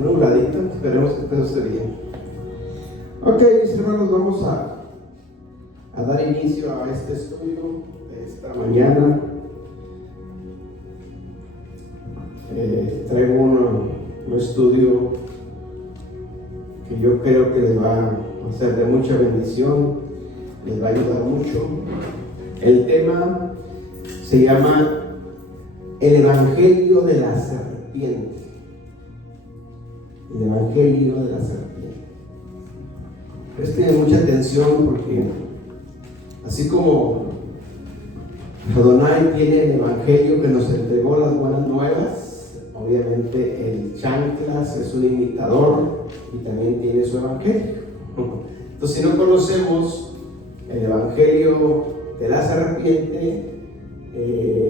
nubladito, esperemos que todo esté bien. Ok, mis hermanos, vamos a dar inicio a este estudio de esta mañana. Traigo un estudio que yo creo que les va a ser de mucha bendición, les va a ayudar mucho. El tema se llama el Evangelio de la Serpiente. El Evangelio de la Serpiente. Presten mucha atención porque así como Adonai tiene el Evangelio que nos entregó las buenas nuevas, obviamente el chanclas es un imitador y también tiene su Evangelio. Entonces, si no conocemos el Evangelio de la serpiente,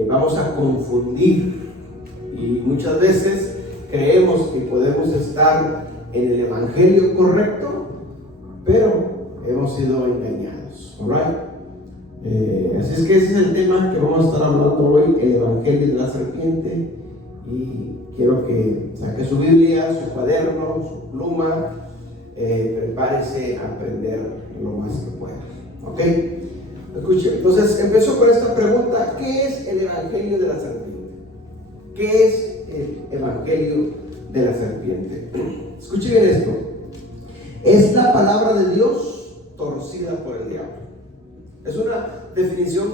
vamos a confundir y muchas veces creemos que podemos estar en el Evangelio correcto, pero hemos sido engañados. Right? Así es que ese es el tema que vamos a estar hablando hoy, el Evangelio de la serpiente. Y quiero que saque su Biblia, su cuaderno, su pluma, prepárese a aprender lo más que pueda. ¿Ok? Escuche, entonces empezó con esta pregunta: ¿qué es el Evangelio de la serpiente? ¿Qué es el Evangelio de la serpiente? Escuche bien esto: es la palabra de Dios torcida por el diablo. Es una definición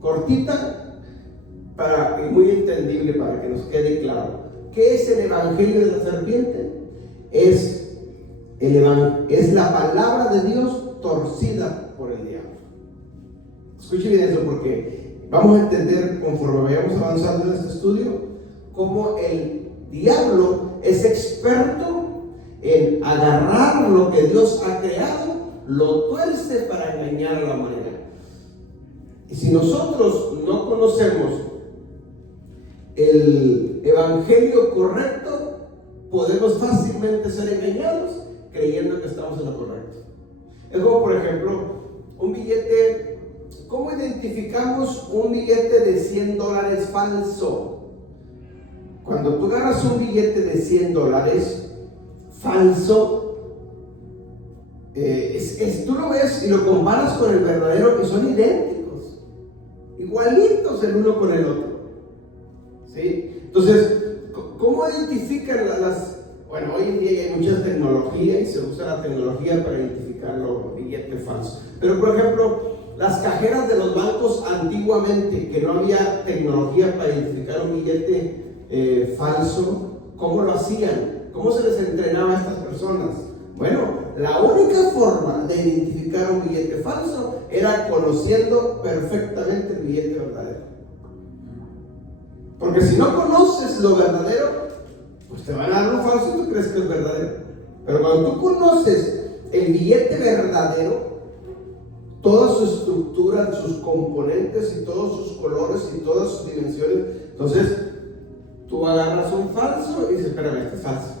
cortita y muy entendible para que nos quede claro. ¿Qué es el Evangelio de la serpiente? Es la palabra de Dios torcida por el diablo. Escuche bien eso, porque vamos a entender conforme vayamos avanzando en este estudio cómo el diablo es experto en agarrar lo que Dios ha creado, lo tuerce para engañar a la humanidad. Y si nosotros no conocemos el Evangelio correcto, podemos fácilmente ser engañados creyendo que estamos en lo correcto. Es como, por ejemplo, un billete. ¿Cómo identificamos un billete de $100 falso? Cuando tú agarras un billete de $100 falso, tú lo ves y lo comparas con el verdadero y son idénticos, igualitos el uno con el otro. ¿Sí? Entonces, ¿cómo identifican bueno, hoy en día hay mucha tecnología y se usa la tecnología para identificar los billetes falsos. Pero, por ejemplo, las cajeras de los bancos antiguamente, que no había tecnología para identificar un billete falso, ¿cómo lo hacían? ¿Cómo se les entrenaba a estas personas? Bueno, la única forma de identificar un billete falso era conociendo perfectamente el billete verdadero. Porque si no conoces lo verdadero, pues te van a dar un falso y tú crees que es verdadero. Pero cuando tú conoces el billete verdadero, toda su estructura, sus componentes y todos sus colores y todas sus dimensiones, entonces tú agarras un falso y dices: espérame, este es falso.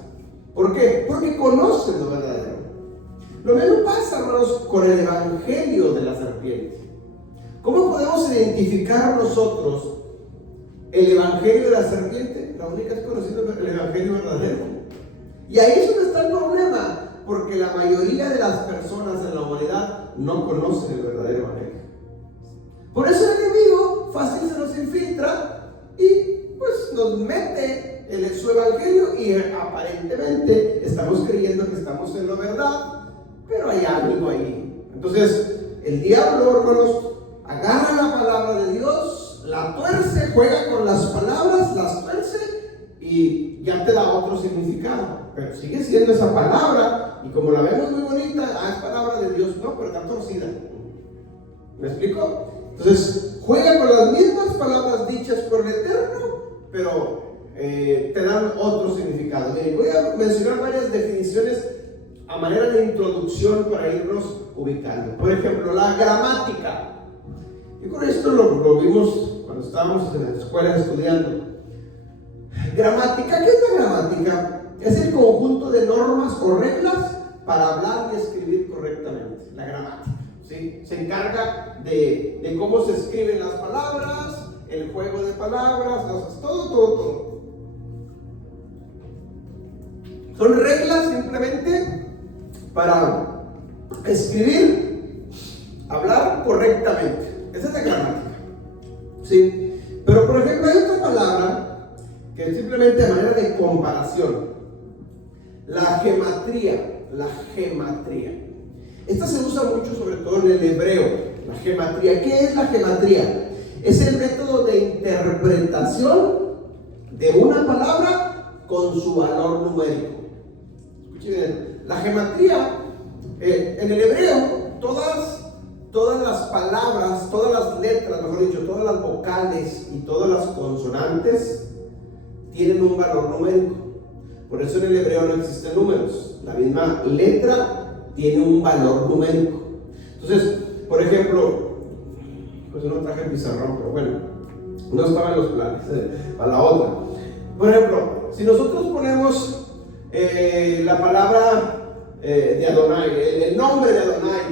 ¿Por qué? Porque conoces lo verdadero. Lo mismo pasa, hermanos, con el Evangelio de la serpiente. ¿Cómo podemos identificar nosotros el Evangelio de la serpiente? La única es conociendo el Evangelio verdadero. Y ahí es donde está el problema, porque la mayoría de las personas en la humanidad no conocen el verdadero Evangelio. Por eso el enemigo fácil se nos infiltra y pues nos mete en su Evangelio y aparentemente estamos creyendo que estamos en la verdad, pero hay algo ahí. Entonces el diablo, hermanos, agarra la palabra de Dios, la tuerce, juega con las palabras, las tuerce y ya te da otro significado. Pero sigue siendo esa palabra y como la vemos muy bonita, es palabra de Dios, no, pero está torcida. ¿Me explico? Entonces juega con las mismas palabras dichas por el Eterno, pero te dan otro significado. Miren, voy a mencionar varias definiciones a manera de introducción para irnos ubicando. Por ejemplo, la gramática. Y con esto lo vimos cuando estábamos en la escuela estudiando. Gramática, ¿qué es la gramática? Es el conjunto de normas o reglas para hablar y escribir correctamente. La gramática, ¿sí? Se encarga de cómo se escriben las palabras, el juego de palabras, todo. Son reglas simplemente para escribir, hablar correctamente. Esa es la gramática. ¿Sí? Pero por ejemplo hay otra palabra que es simplemente de manera de comparación. La gematría. La gematría. Esta se usa mucho sobre todo en el hebreo. La gematría. ¿Qué es la gematría? Es el método de interpretación de una palabra con su valor numérico. Escuchen bien. La gematría, en el hebreo, todas las palabras, todas las letras, mejor dicho, todas las vocales y todas las consonantes tienen un valor numérico. Por eso en el hebreo no existen números. La misma letra tiene un valor numérico. Entonces, por ejemplo, pues no traje el pizarrón, pero bueno, no estaba en los planes para la otra. Por ejemplo, si nosotros ponemos la palabra de Adonai, el nombre de Adonai,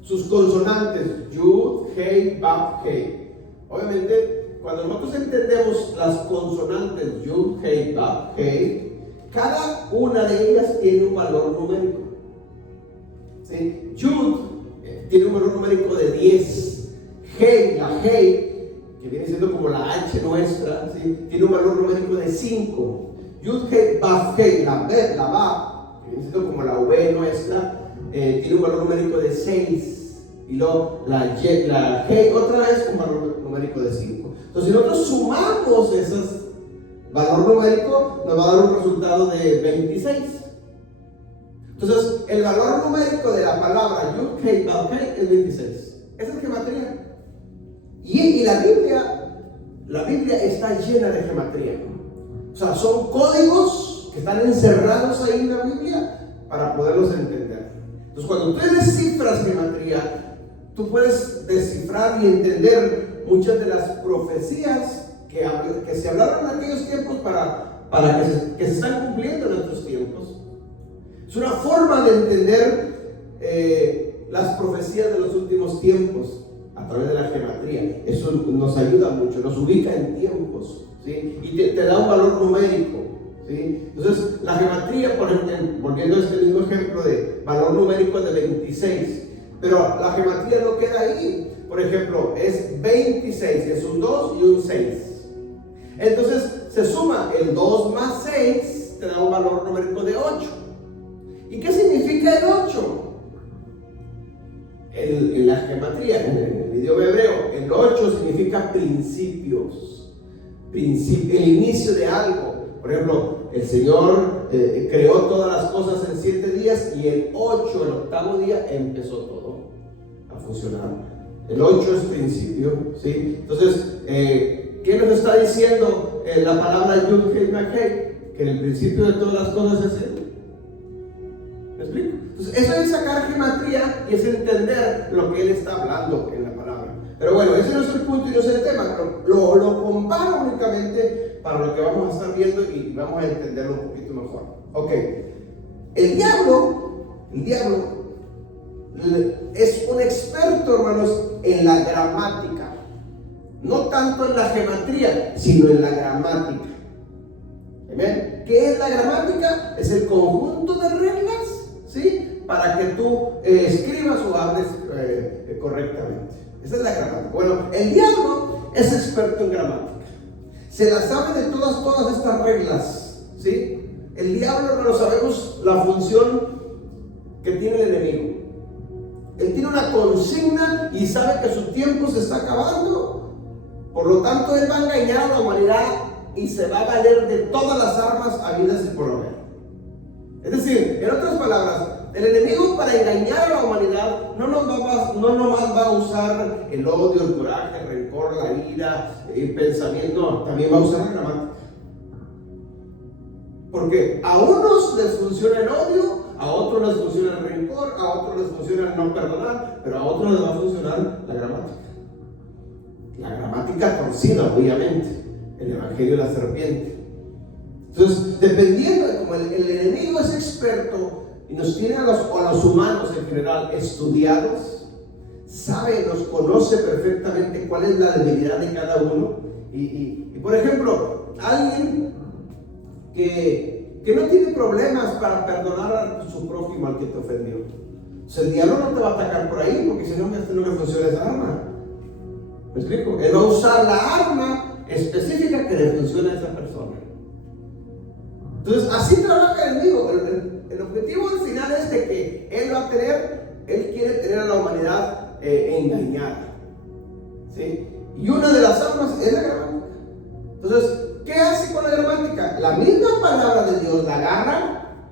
sus consonantes, Yud, Hei, Vav, Hei. Obviamente, cuando nosotros entendemos las consonantes Yud, Hei, Vav, Hei, cada una de ellas tiene un valor numérico. ¿Sí? Yud tiene un valor numérico de 10. Hei, la Hei, que viene siendo como la H nuestra, ¿sí? Tiene un valor numérico de 5. Yud, Hei, Vav, Hei, la B, la Vav, que viene siendo como la V nuestra, tiene un valor numérico de 6. Y luego la Hei otra vez un valor numérico de 5. Entonces, si nosotros sumamos esos valor numérico, nos va a dar un resultado de 26. Entonces, el valor numérico de la palabra Yud, Hei, Vav, Hei es 26. Esa es gematría. Y la Biblia está llena de gematría. O sea, son códigos que están encerrados ahí en la Biblia para poderlos entender. Entonces, cuando tú descifras gematría, tú puedes descifrar y entender muchas de las profecías que se hablaron en aquellos tiempos para que se están cumpliendo en nuestros tiempos. Es una forma de entender las profecías de los últimos tiempos a través de la gematría. Eso nos ayuda mucho, nos ubica en tiempos, ¿sí? Y te da un valor numérico, ¿sí? Entonces, la gematría, por ejemplo, volviendo a este mismo ejemplo de valor numérico de 26, pero la gematría no queda ahí. Por ejemplo, es 26, es un 2 y un 6. Entonces, se suma el 2 más 6, te da un valor numérico de 8. ¿Y qué significa el 8? En la gematría, en el idioma hebreo, el 8 significa principios, el inicio de algo. Por ejemplo, el Señor creó todas las cosas en 7 días y el 8, el octavo día, empezó todo a funcionar. El 8 es principio, ¿sí? Entonces, ¿qué nos está diciendo la palabra Yud, Hei, Vav, Hei? Que el principio de todas las cosas es Él. ¿Me explico? Entonces, eso es sacar gematría y es entender lo que Él está hablando en la palabra. Pero bueno, ese no es el punto y no es el tema, pero lo comparo únicamente para lo que vamos a estar viendo y vamos a entenderlo un poquito mejor. Ok, el diablo es un experto, hermanos, en la gramática. No tanto en la gematría, sino en la gramática. ¿Amén? ¿Qué es la gramática? Es el conjunto de reglas, ¿sí? Para que tú escribas o hables correctamente. Esa es la gramática. Bueno, el diablo es experto en gramática. Se la sabe de todas estas reglas, ¿sí? El diablo, hermanos, sabemos la función que tiene el enemigo. Él tiene una consigna y sabe que su tiempo se está acabando. Por lo tanto, él va a engañar a la humanidad y se va a valer de todas las armas habidas y por haber. Es decir, en otras palabras, el enemigo, para engañar a la humanidad, no nomás va a usar el odio, el coraje, el rencor, la ira, el pensamiento, no, también va a usar la gramática. Porque a unos les funciona el odio, a otros les funciona el rencor, a otros les funciona el no perdonar, pero a otros les va a funcionar la gramática. La gramática torcida, obviamente, el evangelio de la serpiente. Entonces, dependiendo de cómo el enemigo es experto y nos tiene a los humanos en general estudiados, sabe, nos conoce perfectamente cuál es la debilidad de cada uno. Y por ejemplo, alguien que que no tiene problemas para perdonar a su prójimo al que te ofendió. O sea, el diablo no te va a atacar por ahí, porque si no, no le funciona esa arma. ¿Me explico? Él va a usar la arma específica que le funciona a esa persona. Entonces, así trabaja el enemigo. El objetivo al final es de que él quiere tener a la humanidad engañada. ¿Sí? Y una de las armas es la gramática. Entonces, ¿qué hace con la gramática? La misma palabra de Dios la agarra,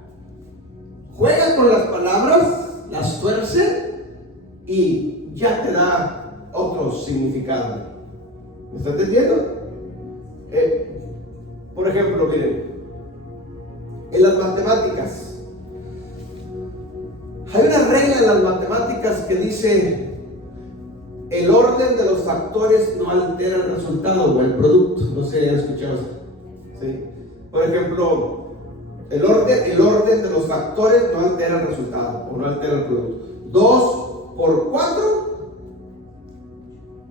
juega con las palabras, las tuerce y ya te da otro significado. ¿Me está entendiendo? Por ejemplo, miren, en las matemáticas hay una regla en las matemáticas que dice: el orden de los factores no altera el resultado o el producto. No sé si han escuchado eso. ¿Sí? Por ejemplo, el orden de los factores no altera el resultado o no altera el producto. 2 por 4,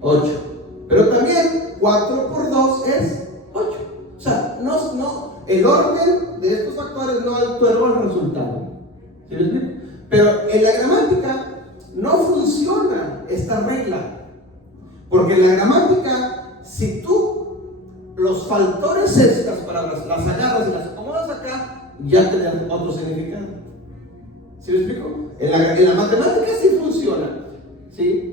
8. Pero también 4 por 2 es 8. O sea, el orden de estos factores no alteró el resultado. ¿Sí me explico? Pero en la gramática no funciona esta regla. Porque en la gramática, si tú los factores de estas palabras las agarras y las acomodas acá, ya te dan otro significado. ¿Sí me explico? En la matemática sí funciona, ¿sí?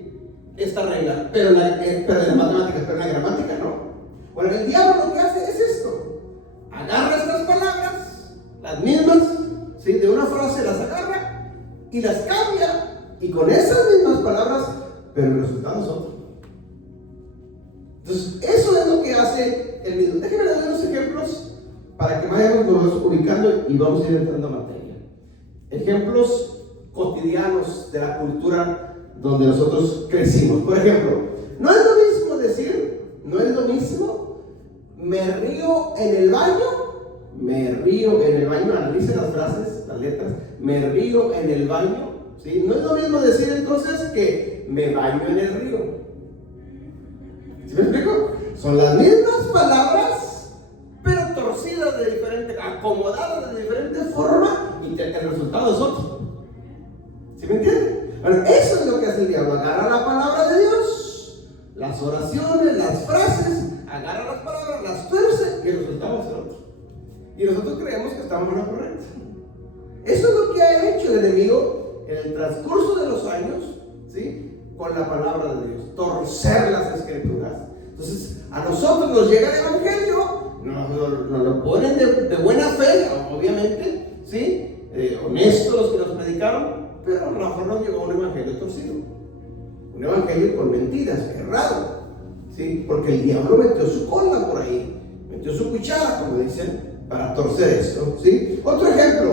Esta regla, pero en la matemática, pero en la gramática no. Bueno, el diablo lo que hace es esto: agarra estas palabras, las mismas, ¿sí? De una frase las agarra y las cambia, y con esas mismas palabras, pero el resultado es otro. Entonces, eso es lo que hace el mismo. Déjenme dar unos ejemplos para que vayamos ubicando y vamos a ir entrando a materia. Ejemplos cotidianos de la cultura donde nosotros crecimos. Por ejemplo, no es lo mismo, me río en el baño, analicen las frases, las letras, me río en el baño, ¿sí? No es lo mismo decir entonces que me baño en el río. ¿Sí me explico? Son las mismas palabras, pero torcidas de diferente, acomodadas de diferente forma, y el resultado es otro. ¿Sí me entienden? Bueno, eso es lo que hace el diablo: agarra la palabra de Dios, las oraciones, las frases, agarra las palabras, las tuerce, y el resultado es otro. Y nosotros creemos que estamos en lo correcto. Eso es lo que ha hecho el enemigo en el transcurso de los años, ¿sí? Con la palabra de Dios, torcer las escrituras. Entonces, a nosotros nos llega el evangelio, nos lo ponen de buena fe, obviamente, ¿sí? Honestos los que nos predicaron, pero a lo mejor nos llegó un evangelio torcido, un evangelio con mentiras, errado, ¿sí? Porque el diablo metió su cola por ahí, metió su cuchara, como dicen, para torcer esto, ¿sí? Otro ejemplo: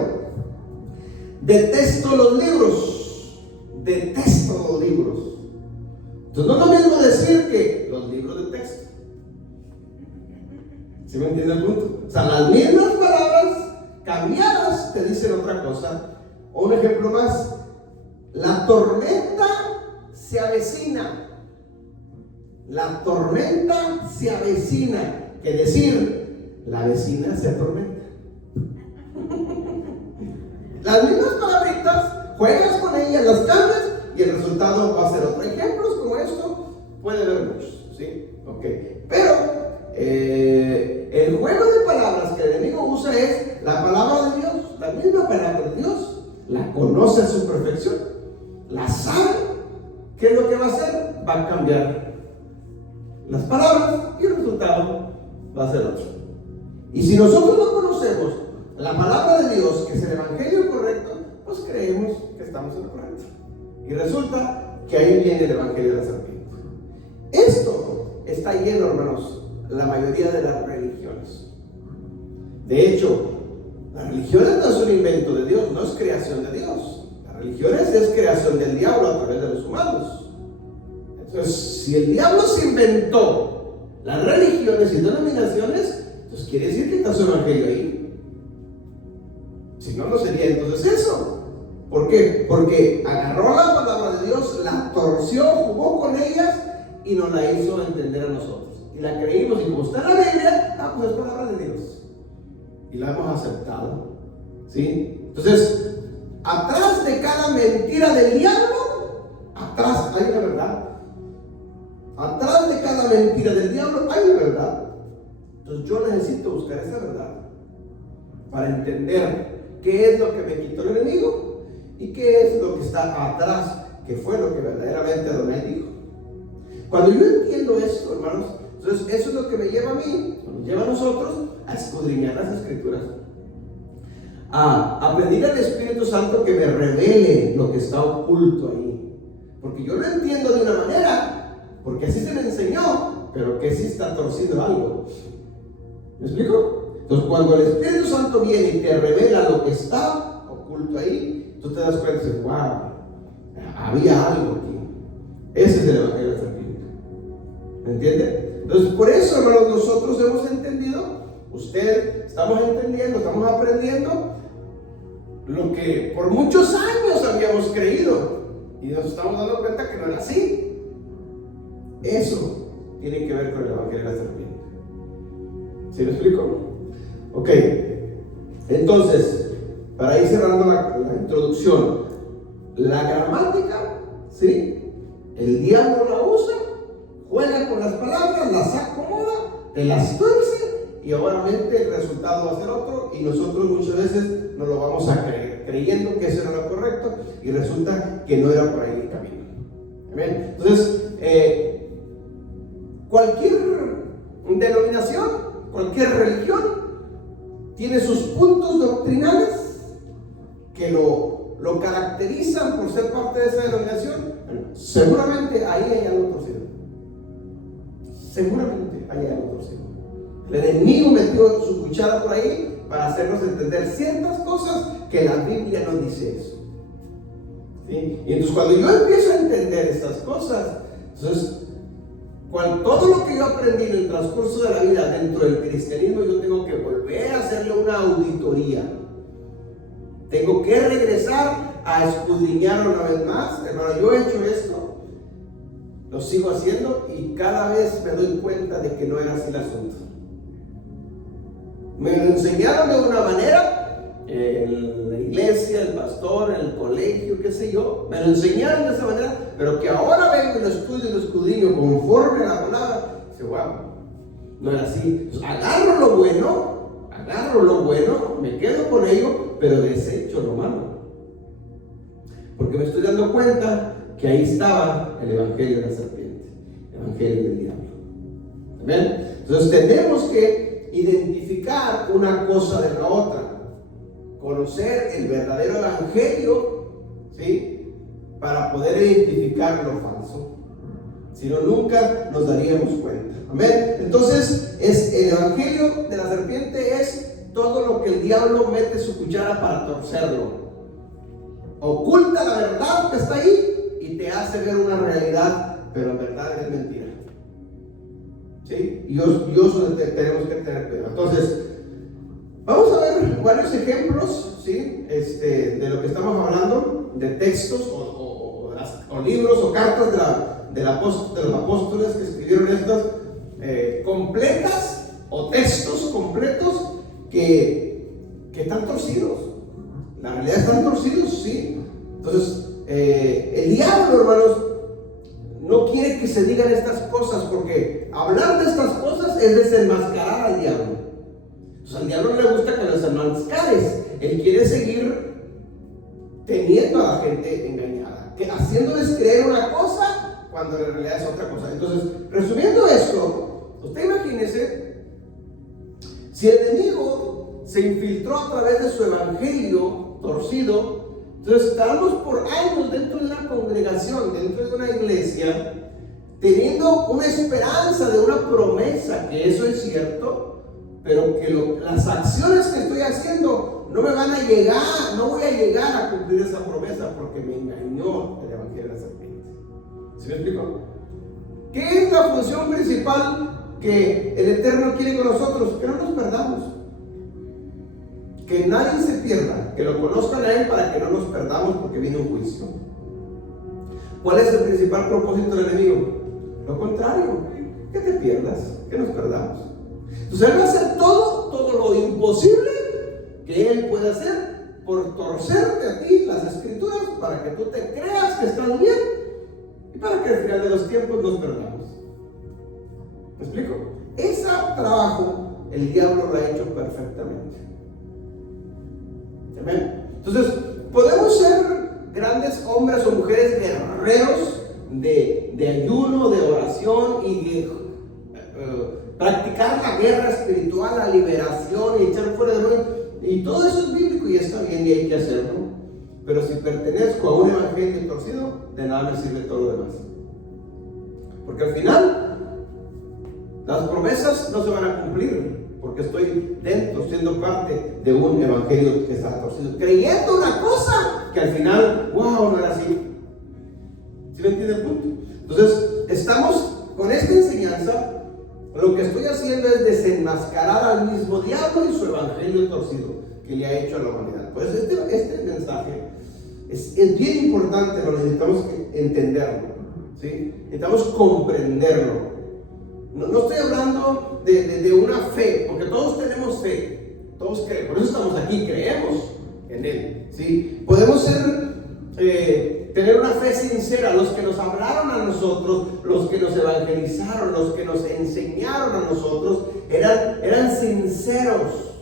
detesto los libros. Entonces, no es lo mismo decir que los libros de texto. ¿Sí me entiende el punto? O sea, las mismas palabras cambiadas te dicen otra cosa. O un ejemplo más: la tormenta se avecina. La tormenta se avecina. Que decir, la vecina se atormenta. Las mismas palabritas, juegas con ellas, las cambias y el resultado va a ser otro. Ejemplos como esto puede haber muchos, ¿sí? Ok. Pero el juego de palabras que el enemigo usa es la palabra de Dios, la misma palabra de Dios, la conoce a su perfección, la sabe. ¿Qué es lo que va a hacer? Va a cambiar las palabras y el resultado va a ser otro. Y si nosotros no conocemos la palabra de Dios, que es el evangelio correcto, pues creemos que estamos en lo correcto. Y resulta que ahí viene el evangelio de la serpiente. Esto está lleno, hermanos, la mayoría de las religiones. De hecho, las religiones no es un invento de Dios, no es creación de Dios. Las religiones es creación del diablo a través de los humanos. Entonces, si el diablo se inventó las religiones y denominaciones, entonces quiere decir que está su evangelio ahí. Si no, no sería entonces eso. ¿Por qué? Porque agarró la palabra de Dios, la torció, jugó con ellas y nos la hizo entender a nosotros. Y la creímos, y como está en la Biblia, pues es palabra de Dios. y la hemos aceptado, ¿sí? Entonces, atrás de cada mentira del diablo, atrás hay una verdad. Atrás de cada mentira del diablo hay una verdad. Entonces yo necesito buscar esa verdad para entender qué es lo que me quitó el enemigo y qué es lo que está atrás, que fue lo que verdaderamente Adonai dijo. Cuando yo entiendo esto, hermanos, entonces eso es lo que me lleva a mí, nos lleva a nosotros a escudriñar las Escrituras, a pedir al Espíritu Santo que me revele lo que está oculto ahí, porque yo lo entiendo de una manera, porque así se me enseñó, pero que sí está torcido algo. ¿Me explico? Entonces cuando el Espíritu Santo viene y te revela lo que está oculto ahí, tú te das cuenta y dices, wow, había algo aquí. Ese es el Evangelio de la serpiente. ¿Me entiende? Entonces por eso, hermanos, nosotros hemos entendido, usted, estamos entendiendo, estamos aprendiendo lo que por muchos años habíamos creído y nos estamos dando cuenta que no era así. Eso tiene que ver con el Evangelio de la serpiente. ¿Sí me explico? Ok, entonces, para ir cerrando la introducción, la gramática, ¿sí? El diablo la usa, juega con las palabras, las acomoda, te las tuerce y obviamente el resultado va a ser otro y nosotros muchas veces no lo vamos a creer, creyendo que eso era lo correcto y resulta que no era por ahí el camino. ¿Amén? Entonces, cualquier denominación, cualquier religión tiene sus puntos doctrinales que lo caracterizan por ser parte de esa denominación. Bueno, seguramente ahí hay algo torcido. Seguramente ahí hay algo torcido. El enemigo metió su cuchara por ahí para hacernos entender ciertas cosas que la Biblia nos dice eso. ¿Sí? Y entonces cuando yo empiezo a entender estas cosas, entonces todo lo que yo aprendí en el transcurso de la vida dentro del cristianismo, yo tengo que volver a hacerle una auditoría. Tengo que regresar a escudriñar una vez más. Hermano, yo he hecho esto, lo sigo haciendo y cada vez me doy cuenta de que no era así el asunto. Me lo enseñaron de una manera, en la iglesia, el pastor, en el colegio, qué sé yo, me lo enseñaron de esa manera, pero que ahora vengo y lo estudio y lo escudriño conforme a la palabra, dice, wow, no era así. Entonces, agarro lo bueno, me quedo con ello, pero desecho lo malo, porque me estoy dando cuenta que ahí estaba el Evangelio de la serpiente, el Evangelio del diablo. ¿Amén? Entonces tenemos que identificar una cosa de la otra, conocer el verdadero Evangelio, ¿sí? Para poder identificar lo falso. Si no, nunca nos daríamos cuenta. Amén. Entonces, el Evangelio de la serpiente es todo lo que el diablo mete su cuchara para torcerlo. Oculta la verdad que está ahí y te hace ver una realidad, pero en verdad es mentira. ¿Sí? Y eso tenemos que tener cuidado. Entonces, vamos a ver varios ejemplos, ¿sí? De lo que estamos hablando, de textos o libros o cartas de los apóstoles que escribieron estas completas, o textos completos que están torcidos. La realidad están torcidos, ¿sí? Entonces, el diablo, hermanos, no quiere que se digan estas cosas, porque hablar de estas cosas es desenmascarar al diablo. Entonces al diablo no le gusta que los desenmascares. Él quiere seguir teniendo a la gente engañada, haciéndoles creer una cosa cuando en realidad es otra cosa. Entonces, resumiendo esto, usted imagínese si el enemigo se infiltró a través de su evangelio torcido. Entonces estábamos por años dentro de una congregación, dentro de una iglesia, teniendo una esperanza de una promesa, que eso es cierto, pero que las acciones que estoy haciendo no me van a llegar, no voy a llegar a cumplir esa promesa porque me engañó el evangelio de la serpiente. ¿Sí me explico? ¿Qué es la función principal que el Eterno quiere con nosotros? Que no nos perdamos, que nadie se pierda, que lo conozcan a Él para que no nos perdamos porque viene un juicio. ¿Cuál es el principal propósito del enemigo? Lo contrario, que te pierdas, que nos perdamos. Entonces Él va a hacer todo lo imposible que Él puede hacer por torcerte a ti las escrituras para que tú te creas que estás bien y para que al final de los tiempos nos perdamos. ¿Me explico? Ese trabajo el diablo lo ha hecho perfectamente. ¿Amén? Entonces, podemos ser grandes hombres o mujeres guerreros de ayuno, de oración y de practicar la guerra espiritual, la liberación y echar fuera demonios. Y todo eso es bíblico y está bien y hay que hacerlo. Pero si pertenezco a un evangelio torcido, de nada me sirve todo lo demás. Porque al final, las promesas no se van a cumplir, porque estoy dentro, siendo parte de un evangelio que está torcido, creyendo una cosa que al final, wow, no era así. ¿Sí me entiende el punto? Entonces, estamos con esta enseñanza. Lo que estoy haciendo es desenmascarar al mismo diablo y su evangelio torcido que le ha hecho a la humanidad. Pues este mensaje es bien importante, lo necesitamos entenderlo, ¿sí? Necesitamos comprenderlo. No estoy hablando de una fe, porque todos tenemos fe, todos creemos, por eso estamos aquí, creemos en Él, ¿sí? Podemos tener una fe sincera. Los que nos hablaron a nosotros, los que nos evangelizaron, los que nos enseñaron a nosotros, eran sinceros,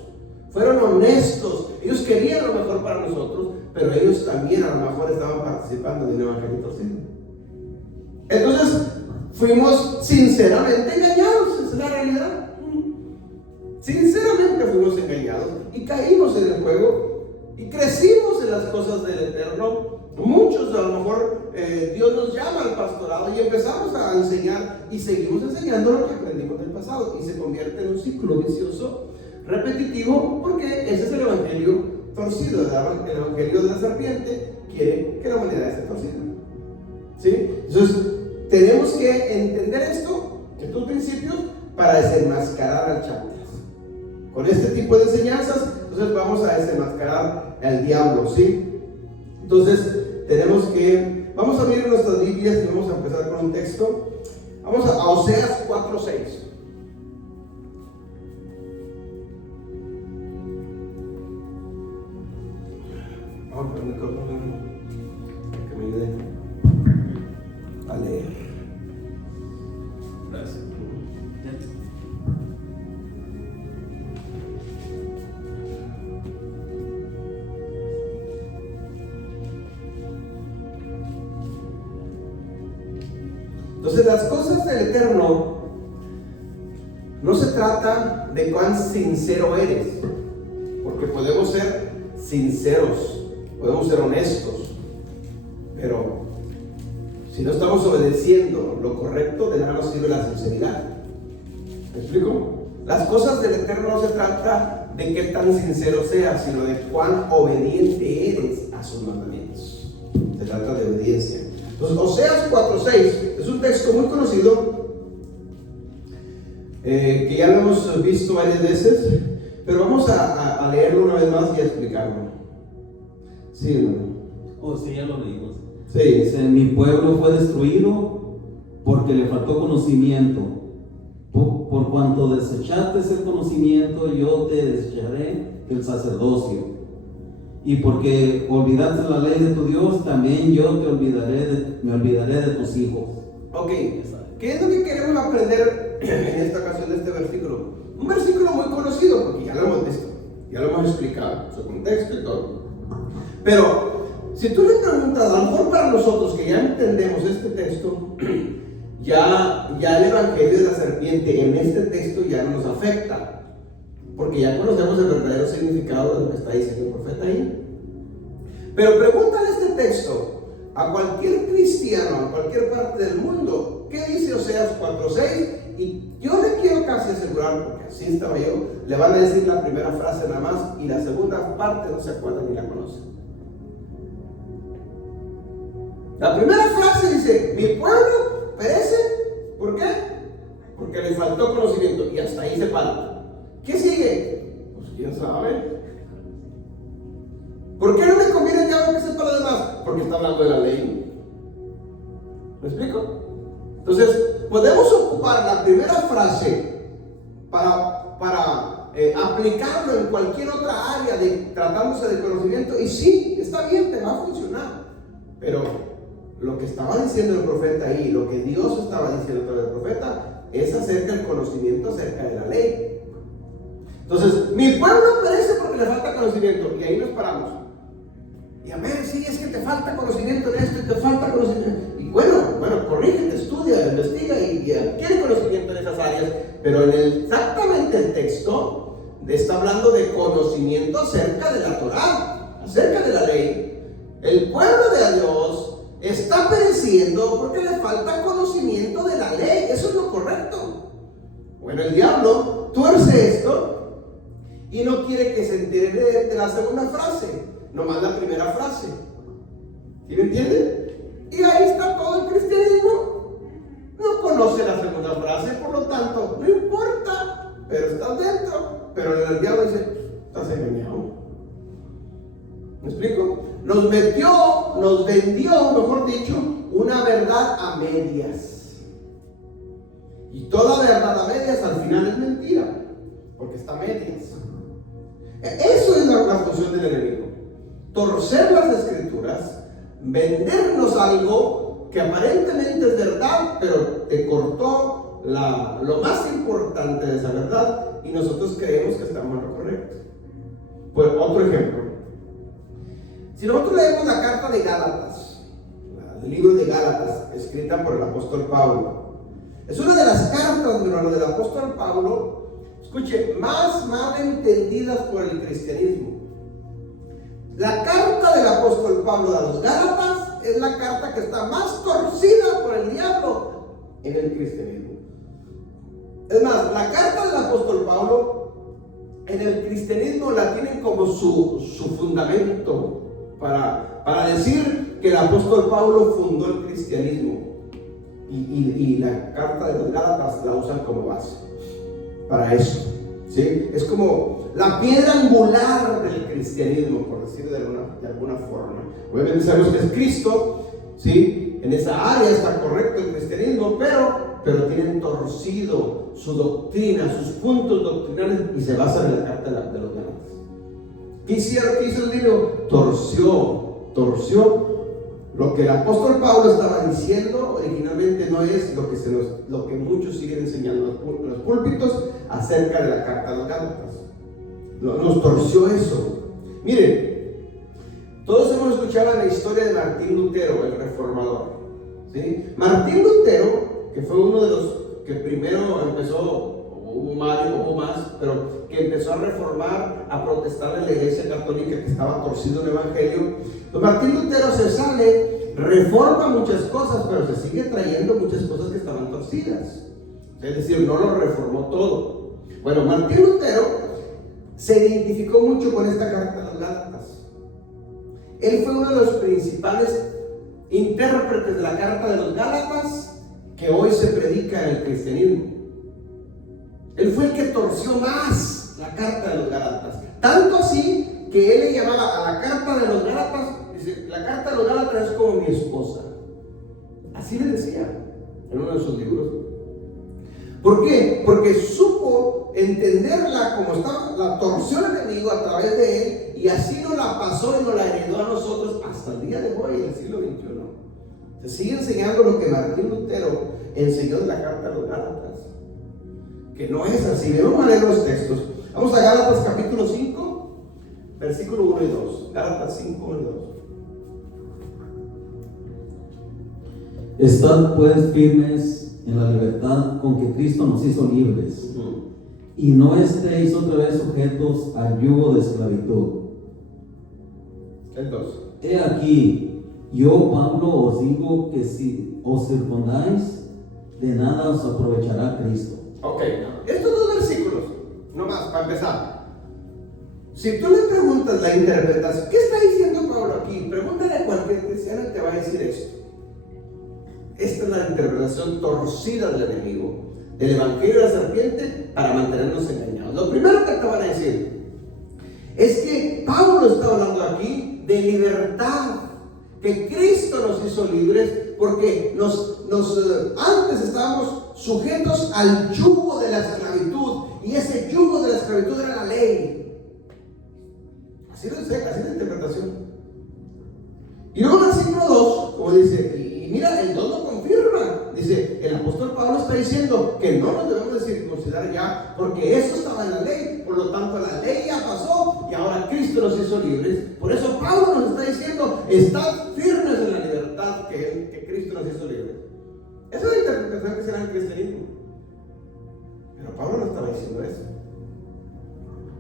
fueron honestos. Ellos querían lo mejor para nosotros, pero ellos también a lo mejor estaban participando de un evangelio torcido. Entonces, fuimos sinceramente engañados, esa es la realidad. Sinceramente fuimos engañados y caímos en el juego y crecimos en las cosas del Eterno. Muchos a lo mejor Dios nos llama al pastorado y empezamos a enseñar y seguimos enseñando lo que aprendimos del pasado y se convierte en un ciclo vicioso repetitivo, porque ese es el evangelio torcido. El evangelio de la serpiente quiere que la humanidad esté torcida, ¿sí? Entonces tenemos que entender estos principios para desenmascarar al chantas. Con este tipo de enseñanzas, entonces vamos a desenmascarar al diablo, ¿sí? Entonces vamos a abrir nuestras Biblias y vamos a empezar con un texto. Vamos a Oseas 4:6. Vamos a poner el micrófono que me ayude a leer. Gracias. Entonces, las cosas del Eterno no se trata de cuán sincero eres, porque podemos ser sinceros, podemos ser honestos, pero si no estamos obedeciendo lo correcto, de nada nos sirve la sinceridad. ¿Me explico? Las cosas del Eterno no se trata de qué tan sincero seas, sino de cuán obediente eres a sus mandamientos. Se trata de obediencia. Entonces, Oseas 4:6 es un texto muy conocido, que ya lo hemos visto varias veces, pero vamos a leerlo una vez más y a explicarlo. Sí, hermano. Oh, sí, ya lo leímos. Sí. Dice: mi pueblo fue destruido porque le faltó conocimiento. Por cuanto desechaste ese conocimiento, yo te desecharé del sacerdocio. Y porque olvidaste la ley de tu Dios, también yo me olvidaré de tus hijos. Ok, ¿qué es lo que queremos aprender en esta ocasión de este versículo? Un versículo muy conocido, porque ya lo hemos visto, ya lo hemos explicado, su contexto y todo. Pero si tú le preguntas, a lo mejor para nosotros que ya entendemos este texto, ya el evangelio de la serpiente en este texto ya no nos afecta, porque ya conocemos el verdadero significado de lo que está diciendo el profeta ahí. Pero pregúntale este texto a cualquier cristiano, a cualquier parte del mundo, ¿qué dice Oseas 4:6? Y yo le quiero casi asegurar, porque así estaba yo, le van a decir la primera frase nada más y la segunda parte no se acuerdan ni la conocen. La primera frase dice: mi pueblo perece, ¿por qué? Porque le faltó conocimiento, y hasta ahí se para. ¿Qué sigue? Pues quién sabe. ¿Por qué no me conviene el diablo que sepa lo demás? Porque está hablando de la ley. ¿Me explico? Entonces, podemos ocupar la primera frase para aplicarlo en cualquier otra área tratándose de conocimiento, y sí, está bien, te va a funcionar, pero lo que estaba diciendo el profeta ahí, lo que Dios estaba diciendo a través del profeta, es acerca del conocimiento acerca de la ley. Entonces, mi pueblo perece porque le falta conocimiento, y ahí nos paramos. Y a ver, sí, es que te falta conocimiento en esto y te falta conocimiento. Y bueno, corrígete, estudia, investiga y adquiere conocimiento en esas áreas. Pero exactamente el texto está hablando de conocimiento acerca de la Torá, acerca de la ley. El pueblo de Dios está pereciendo porque le falta conocimiento de la ley. Eso es lo correcto. Bueno, el diablo tuerce esto y no quiere que se entere de la segunda frase, nomás la primera frase. ¿Sí me entienden? Y ahí está todo el cristianismo. No conoce la segunda frase, por lo tanto, no importa, pero estás dentro. Pero el diablo dice, estás engañado. ¿Me explico? Nos metió, nos vendió, mejor dicho, una verdad a medias. Y toda verdad a medias al final es mentira, porque está a medias. Eso es la función del enemigo. Torcer las escrituras, vendernos algo que aparentemente es verdad, pero te cortó lo más importante de esa verdad, y nosotros creemos que estamos en lo correcto. Pues otro ejemplo. Si nosotros leemos la carta de Gálatas, el libro de Gálatas, escrita por el apóstol Pablo, es una de las cartas, del apóstol Pablo, escuche, más mal entendidas por el cristianismo. La carta del apóstol Pablo a los Gálatas es la carta que está más torcida por el diablo en el cristianismo. Es más, la carta del apóstol Pablo en el cristianismo la tienen como su fundamento para decir que el apóstol Pablo fundó el cristianismo, y la carta de los Gálatas la usan como base para eso. ¿Sí? Es como la piedra angular del cristianismo, por decirlo de alguna forma. Obviamente sabemos que es Cristo, ¿sí? En esa área está correcto el cristianismo, pero tienen torcido su doctrina, sus puntos doctrinales, y se basan en la carta de los Gálatas. ¿Qué hizo el libro? Torció lo que el apóstol Pablo estaba diciendo originalmente. No es lo que muchos siguen enseñando en los púlpitos acerca de la carta de los Gálatas. Nos torció eso. Miren, todos hemos escuchado la historia de Martín Lutero, el reformador, ¿sí? Martín Lutero, que fue uno de los que primero empezó, hubo más, pero que empezó a reformar, a protestar en la iglesia católica, que estaba torcido el evangelio. Pues Martín Lutero se sale, reforma muchas cosas, pero se sigue trayendo muchas cosas que estaban torcidas. Es decir, no lo reformó todo. Bueno, Martín Lutero se identificó mucho con esta carta de los Gálatas. Él fue uno de los principales intérpretes de la carta de los Gálatas que hoy se predica en el cristianismo. Él fue el que torció más la carta de los Gálatas, tanto así que él le llamaba a la carta de los Gálatas, dice, la carta de los Gálatas es como mi esposa. Así le decía en uno de sus libros. ¿Por qué? Porque supo entenderla como estaba, la torsió el enemigo a través de él, y así nos la pasó y nos la heredó a nosotros hasta el día de hoy, en el siglo XXI. Se sigue enseñando lo que Martín Lutero enseñó de la carta de los Gálatas, que no es así. Vamos a leer los textos. Vamos a Gálatas capítulo 5, versículo 1 y 2. Gálatas 5, 1 y 2. Estad pues firmes en la libertad con que Cristo nos hizo libres, y no estéis otra vez sujetos al yugo de esclavitud. Entonces, he aquí, yo Pablo os digo que si os circundáis, de nada os aprovechará Cristo. ok, estos dos versículos, nomás para empezar. Si tú le preguntas la interpretación, ¿qué está diciendo Pablo aquí? Pregúntale a cualquier cristiano y te va a decir esto. Esta es la interpretación torcida del enemigo, del evangelio de la serpiente, para mantenernos engañados. Lo primero que te van a decir es que Pablo está hablando aquí de libertad, que Cristo nos hizo libres, porque antes estábamos sujetos al yugo de la esclavitud, y ese yugo de la esclavitud esclavitud era la ley. Así lo dice, así es la interpretación. Y luego el versículo 2, como dice, y mira, el 2 lo confirma. Dice, el apóstol Pablo está diciendo que no nos debemos de circuncidar ya, porque eso estaba en la ley. Por lo tanto, la ley ya pasó y ahora Cristo nos hizo libres. Por eso Pablo nos está diciendo, estad firmes en la libertad que Cristo nos hizo libres. Esa es la interpretación que se da en el cristianismo. Pero Pablo no estaba diciendo eso.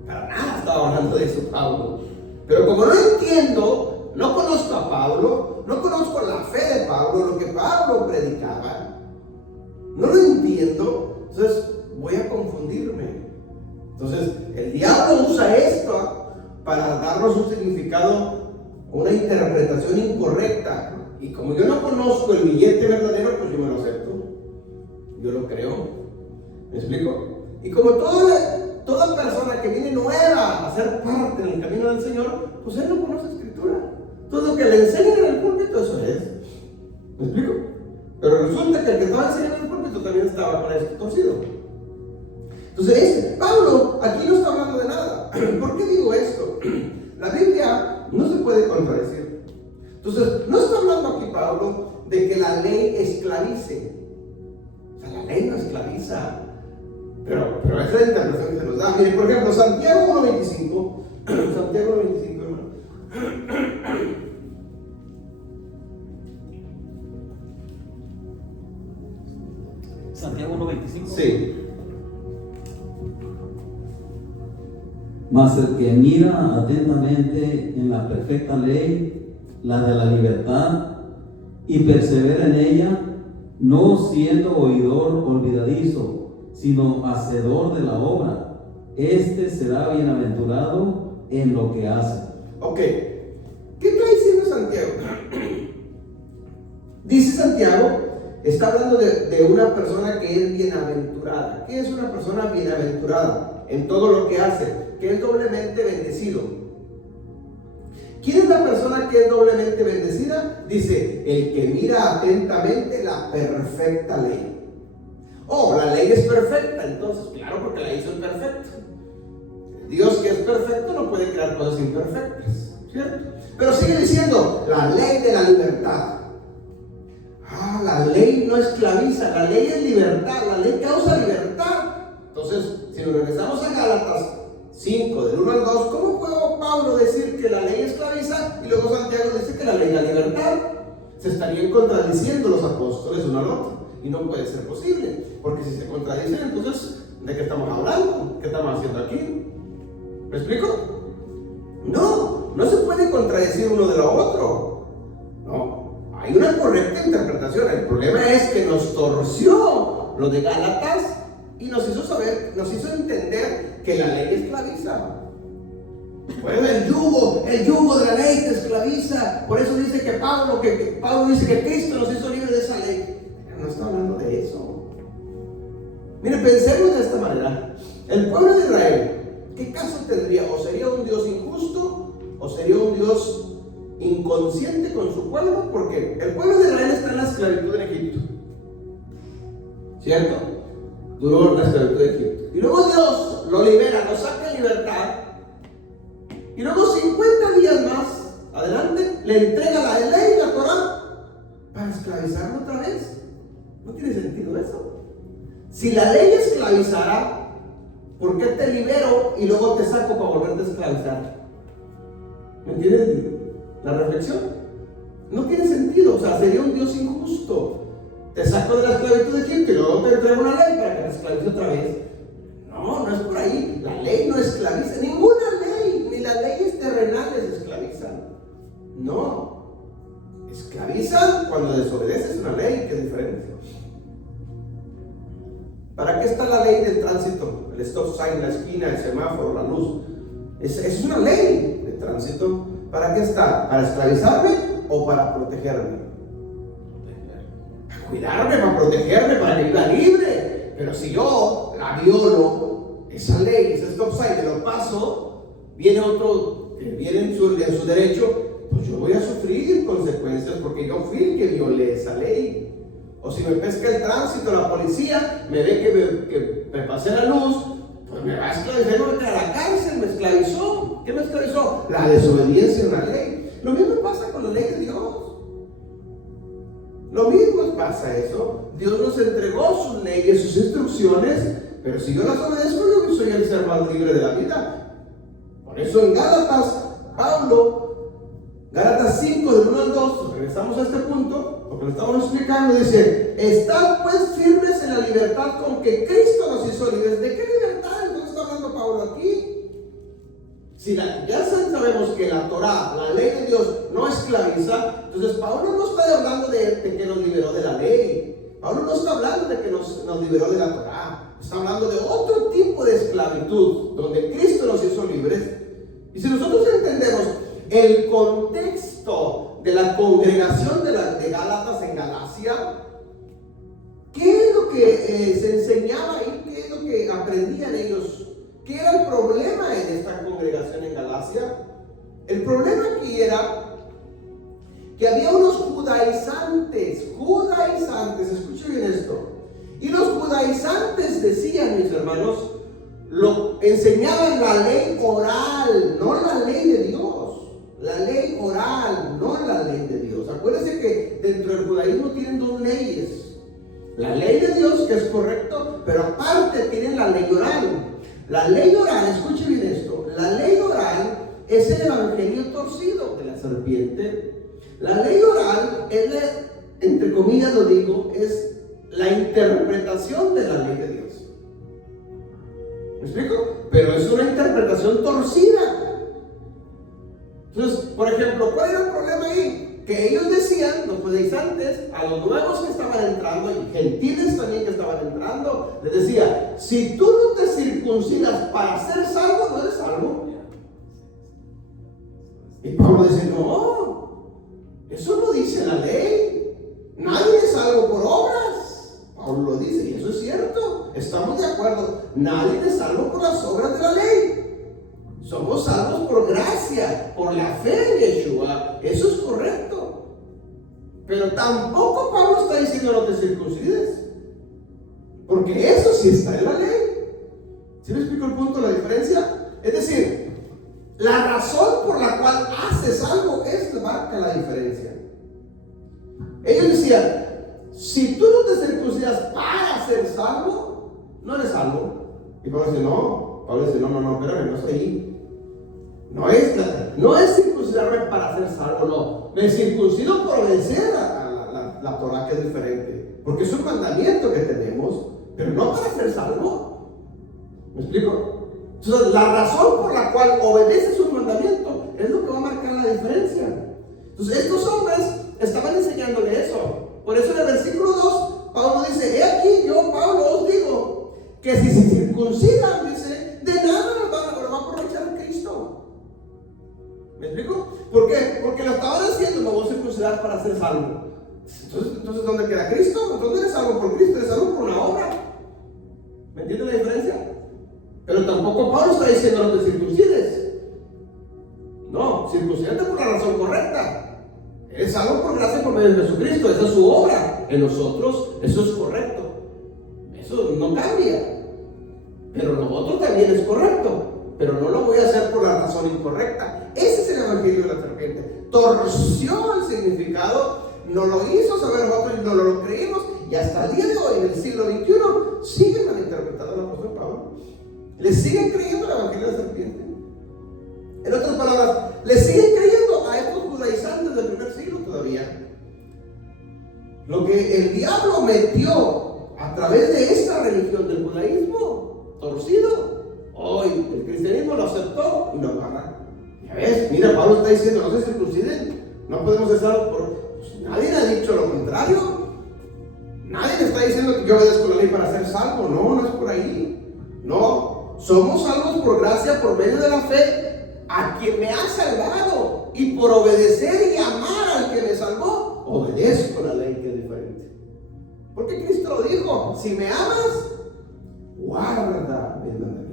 Para nada estaba hablando de eso Pablo. Pero como no entiendo, no conozco a Pablo, no conozco la fe de Pablo, lo que Pablo predicaba, no lo entiendo, entonces voy a confundirme. Entonces el diablo usa esto para darnos un significado, una interpretación incorrecta. Y como yo no conozco el billete verdadero, pues yo me lo acepto, yo lo creo. ¿Me explico? Y como toda persona que viene nueva a ser parte del camino del Señor, pues él no conoce escritura. Todo lo que le enseñan en el púlpito, eso es. ¿Me explico? Pero resulta que el que estaba enseñando en el púlpito también estaba con esto torcido. Entonces, Pablo aquí no está hablando de nada. ¿Por qué digo esto? La Biblia no se puede contradecir. Entonces, no está hablando aquí Pablo de que la ley esclavice. O sea, la ley no esclaviza. Pero esa es la interpretación que se nos da. Mire, por ejemplo, Santiago 1.25. Santiago 1.25, hermano. Santiago 1.25. Sí. Mas el que mira atentamente en la perfecta ley, la de la libertad, y persevera en ella, no siendo oidor olvidadizo, sino hacedor de la obra, este será bienaventurado en lo que hace. Ok, ¿qué está diciendo Santiago? Dice Santiago, está hablando de una persona que es bienaventurada. ¿Qué es una persona bienaventurada? En todo lo que hace, que es doblemente bendecido. ¿Quién es la persona que es doblemente bendecida? Dice, el que mira atentamente la perfecta ley. Oh, la ley es perfecta, entonces, claro, porque la hizo perfecta. Dios, que es perfecto, no puede crear cosas imperfectas, ¿cierto? Pero sigue diciendo, la ley de la libertad. Ah, la ley no esclaviza, la ley es libertad, la ley causa libertad. Entonces, si nos regresamos a Gálatas 5, del 1 al 2, ¿cómo puede Pablo decir que la ley esclaviza y luego Santiago dice que la ley da libertad? Se estarían contradiciendo los apóstoles uno al otro. Y no puede ser posible, porque si se contradicen, entonces, ¿de qué estamos hablando? ¿Qué estamos haciendo aquí? ¿Me explico? No se puede contradecir uno de lo otro. No, hay una correcta interpretación. El problema es que nos torció lo de Gálatas y nos hizo entender que la ley esclaviza. Bueno, el yugo de la ley te esclaviza. Por eso dice que Pablo dice que Cristo nos hizo libres de esa ley. No está hablando de eso. Mire, pensemos de esta manera. El pueblo de Israel, ¿qué caso tendría? ¿O sería un Dios injusto? ¿O sería un Dios inconsciente con su pueblo? Porque el pueblo de Israel está en la esclavitud en Egipto, ¿cierto? Duró la esclavitud de Egipto. Y luego Dios lo libera, lo saca en libertad. Y luego 50 días más adelante le entrega la ley, la Torah, para esclavizarlo otra vez. No tiene sentido eso. Si la ley esclavizara, ¿por qué te libero y luego te saco para volverte a esclavizar? ¿Me entiendes la reflexión? No tiene sentido. O sea, sería un Dios injusto. Te saco de la esclavitud de Egipto y luego te entrego una ley para que te esclavice otra vez. No es por ahí. La ley no esclaviza. Ninguna ley, ni las leyes terrenales esclavizan. No. Esclavizan cuando desobedeces una ley, que es diferente. ¿Para qué está la ley del tránsito? El stop sign, la esquina, el semáforo, la luz. Es una ley de tránsito. ¿Para qué está? ¿Para esclavizarme o para protegerme? Para cuidarme, para protegerme, para que viva libre. Pero si yo la violo, esa ley, ese stop sign, te lo paso, viene otro que viene en su derecho, pues yo voy a sufrir consecuencias porque yo fui el que violé esa ley. O si me pesca el tránsito, la policía me ve que me pasé la luz, pues me va a esclavizar, no me a la cárcel, me esclavizó. ¿Qué me esclavizó? La desobediencia a una ley. Lo mismo pasa con la ley de Dios. Lo mismo pasa eso. Dios nos entregó sus leyes, sus instrucciones, pero si yo las obedezco, yo soy el ser más libre de la vida. Por eso en Gálatas, Gálatas 5, del 1 al 2, regresamos a este punto, porque lo estamos explicando, dice: estad pues firmes en la libertad con que Cristo nos hizo libres. ¿De qué libertad entonces está hablando Pablo aquí? Si ya sabemos que la Torah, la ley de Dios, no esclaviza, entonces Pablo no está hablando de que nos liberó de la ley. Pablo no está hablando de que nos liberó de la Torah. Está hablando de otro tipo de esclavitud, donde Cristo nos hizo libres. Y si nosotros entendemos el contexto de la congregación de Gálatas en Galacia, ¿qué es lo que se enseñaba ahí? ¿Qué es lo que aprendían ellos? ¿Qué era el problema en esta congregación en Galacia? El problema aquí era que había unos judaizantes, escuchen bien esto. Y los judaizantes decían, mis hermanos, enseñaban la ley oral, no la ley de Dios. La ley oral, no la ley de Dios. Acuérdense que dentro del judaísmo tienen dos leyes. La ley de Dios, que es correcto, pero aparte tienen la ley oral. La ley oral, escuchen bien esto, la ley oral es el evangelio torcido de la serpiente. La ley oral es, entre comillas lo digo, es la interpretación de la ley de Dios. ¿Me explico? Pero es una interpretación torcida. Entonces, por ejemplo, ¿cuál era el problema ahí? Que ellos decían, los judaizantes, a los nuevos que estaban entrando y gentiles también que estaban entrando, les decía: si tú no te circuncidas para ser salvo, no eres salvo. Y Pablo dice: no, eso no dice la ley. Nadie es salvo por obras. Pablo lo dice, y eso es cierto. Estamos de acuerdo. Nadie es salvo por las obras de la ley. Somos salvos por gracia, por la fe en Yeshua. Eso es correcto. Pero tampoco Pablo está diciendo no te circuncides, porque eso sí está en la ley. ¿Sí me explico el punto, la diferencia? Es decir, la razón por la cual haces algo es lo que marca la diferencia. Ellos decían: si tú no te circuncidas para ser salvo, no eres salvo. Y Pablo dice: no, espérame, no es ahí. No es circuncidarme para ser salvo, no. Me circuncido por obedecer a la Torah, que es diferente. Porque es un mandamiento que tenemos, pero no para ser salvo. ¿Me explico? Entonces, la razón por la cual obedeces un mandamiento es lo que va a marcar la diferencia. Entonces, estos hombres estaban enseñándole eso. Por eso en el versículo 2, Pablo dice: he aquí, yo, Pablo, os digo que si se circuncidan, dice, de nada nos va a aprovechar Cristo. ¿Me explico? ¿Por qué? Porque lo estaban haciendo: me voy a circuncidar para ser salvo. Entonces, ¿dónde queda Cristo? Entonces eres salvo por Cristo, eres salvo por una obra. ¿Me entiendes la diferencia? Pero tampoco Pablo está diciendo no te circuncides. No, circuncidate por la razón correcta. Eres salvo por gracia por medio de Jesucristo. Esa es su obra. En nosotros eso es correcto. Eso no cambia. Pero lo otro también es correcto. Pero no lo voy a hacer por la razón incorrecta. Ese es el evangelio de la serpiente. Torció el significado, no lo hizo saber nosotros y no lo creímos. Y hasta el día de hoy, en el siglo XXI, siguen malinterpretando al apóstol Pablo. Le siguen creyendo el evangelio de la serpiente. En otras palabras, le siguen creyendo a estos judaizantes del primer siglo todavía. Lo que el diablo metió a través de esta religión del judaísmo torcido, hoy el cristianismo lo aceptó y lo agarra. Ya ves, mira, Pablo está diciendo: no se circunciden, no podemos estar por... Pues nadie ha dicho lo contrario. Nadie está diciendo que yo obedezco la ley para ser salvo. No es por ahí. No, somos salvos por gracia, por medio de la fe a quien me ha salvado, y por obedecer y amar al que me salvó, obedezco la ley, que es diferente. Porque Cristo lo dijo: si me amas, guarda mis mandamientos.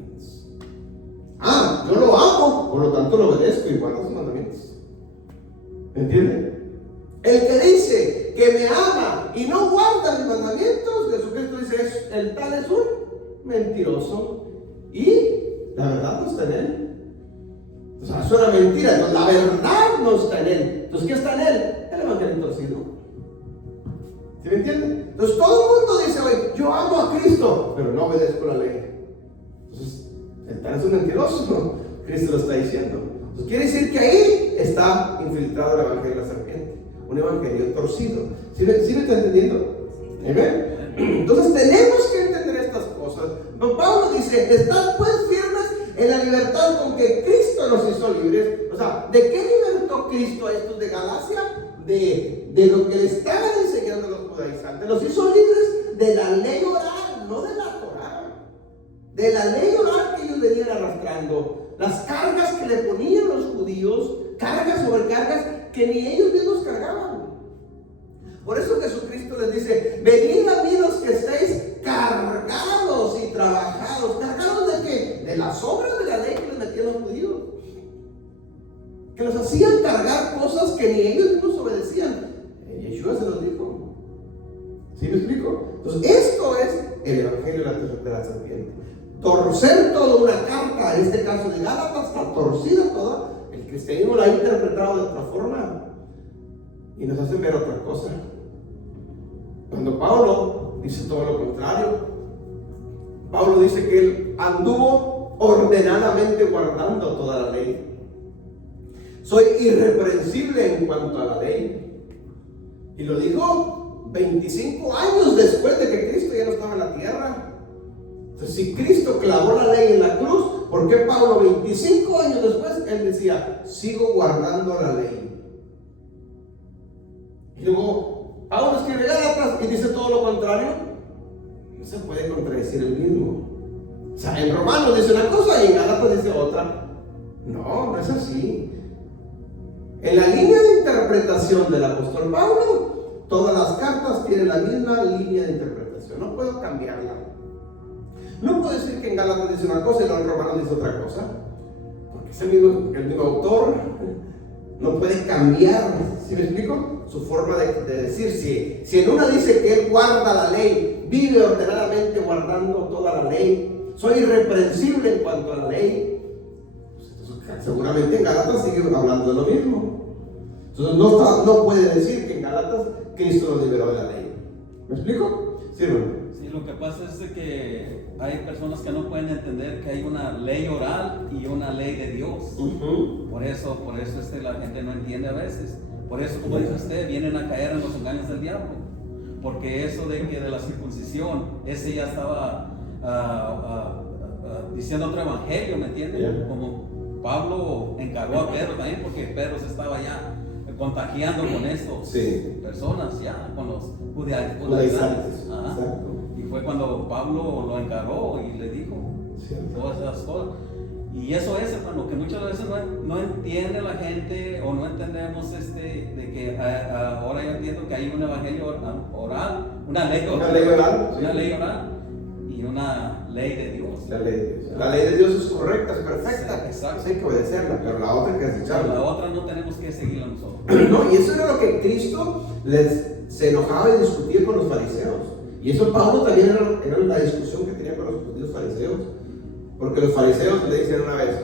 Yo lo amo, por lo tanto lo obedezco y guardo sus mandamientos. ¿Me entienden? El que dice que me ama y no guarda mis mandamientos, Jesucristo dice: el tal es un mentiroso, y la verdad no está en él. O sea, eso era mentira. Entonces, la verdad no está en él. Entonces, ¿qué está en él? El evangelio torcido. ¿Sí me entienden? Entonces, todo el mundo dice, oye, yo amo a Cristo, pero no obedezco la ley. Entonces, el tal es un mentiroso, ¿no? Cristo lo está diciendo. Entonces, quiere decir que ahí está infiltrado el evangelio de la serpiente, un evangelio torcido. ¿Sí me está entendiendo? ¿Amén? Entonces, tenemos que entender estas cosas. Pablo dice, estad pues firmes en la libertad con que Cristo nos hizo libres. O sea, ¿de qué libertó Cristo a estos de Galacia? De lo que le estaban enseñando los judaizantes. Los hizo libres de la ley oral, no de la Torá. De la ley oral que ellos venían arrastrando. Las cargas que le ponían los judíos, cargas sobre cargas que ni ellos mismos cargaban. Por eso Jesucristo les dice, venid a mí los que estáis cargados y trabajados. ¿Cargados de qué? De las obras de la ley que les metían los judíos, que los hacían cargar cosas que ni ellos mismos obedecían. Yeshua se los dijo. ¿Sí me explico? Entonces, esto es el evangelio de la serpiente. Torcer toda una carta, en este caso de Gálatas, está torcida toda. El cristianismo la ha interpretado de otra forma y nos hacen ver otra cosa. Cuando Pablo dice todo lo contrario, Pablo dice que él anduvo ordenadamente guardando toda la ley. Soy irreprensible en cuanto a la ley. Y lo dijo 25 años después de que Cristo ya no estaba en la tierra. Entonces, si Cristo clavó la ley en la cruz, ¿por qué Pablo 25 años después él decía, sigo guardando la ley? Y luego Pablo escribe Gálatas y dice todo lo contrario. No se puede contradecir el mismo. O sea, en Romanos dice una cosa y en Gálatas dice otra. No, no es así. En la línea de interpretación del apóstol Pablo, todas las cartas tienen la misma línea de interpretación. No puedo cambiarla. No puedo decir que en Gálatas dice una cosa y en Romanos dice otra cosa, porque es el mismo autor. No puede cambiar, ¿sí me explico? Su forma de decir. Si en una dice que él guarda la ley, vive ordenadamente guardando toda la ley, soy irreprensible en cuanto a la ley, pues, seguramente en Gálatas sigue hablando de lo mismo. Entonces no puede decir que en Gálatas Cristo nos liberó de la ley. ¿Me explico? Sí, hermano. Sí, lo que pasa es de que hay personas que no pueden entender que hay una ley oral y una ley de Dios. Por eso la gente no entiende a veces. Por eso, como dice usted, vienen a caer en los engaños del diablo. Porque eso de que de la circuncisión, ese ya estaba diciendo otro evangelio, ¿me entiende? Como Pablo encargó a Pedro también, porque Pedro se estaba ya contagiando con estos personas, ya, con los judaizantes. Y fue cuando Pablo lo encargó y le dijo todas esas cosas. Y eso es, hermano, que muchas veces no entiende la gente o no entendemos de que ahora yo entiendo que hay un evangelio oral, una ley oral y una ley de Dios. La ley de Dios es correcta, es perfecta. Sí, exacto. Hay que obedecerla, pero la otra hay que desecharla. La otra no tenemos que seguirla nosotros. No, y eso era lo que Cristo se enojaba y discutía con los fariseos. Y eso Pablo también era la discusión que tenía con los judíos fariseos. Porque los fariseos le dicen una vez,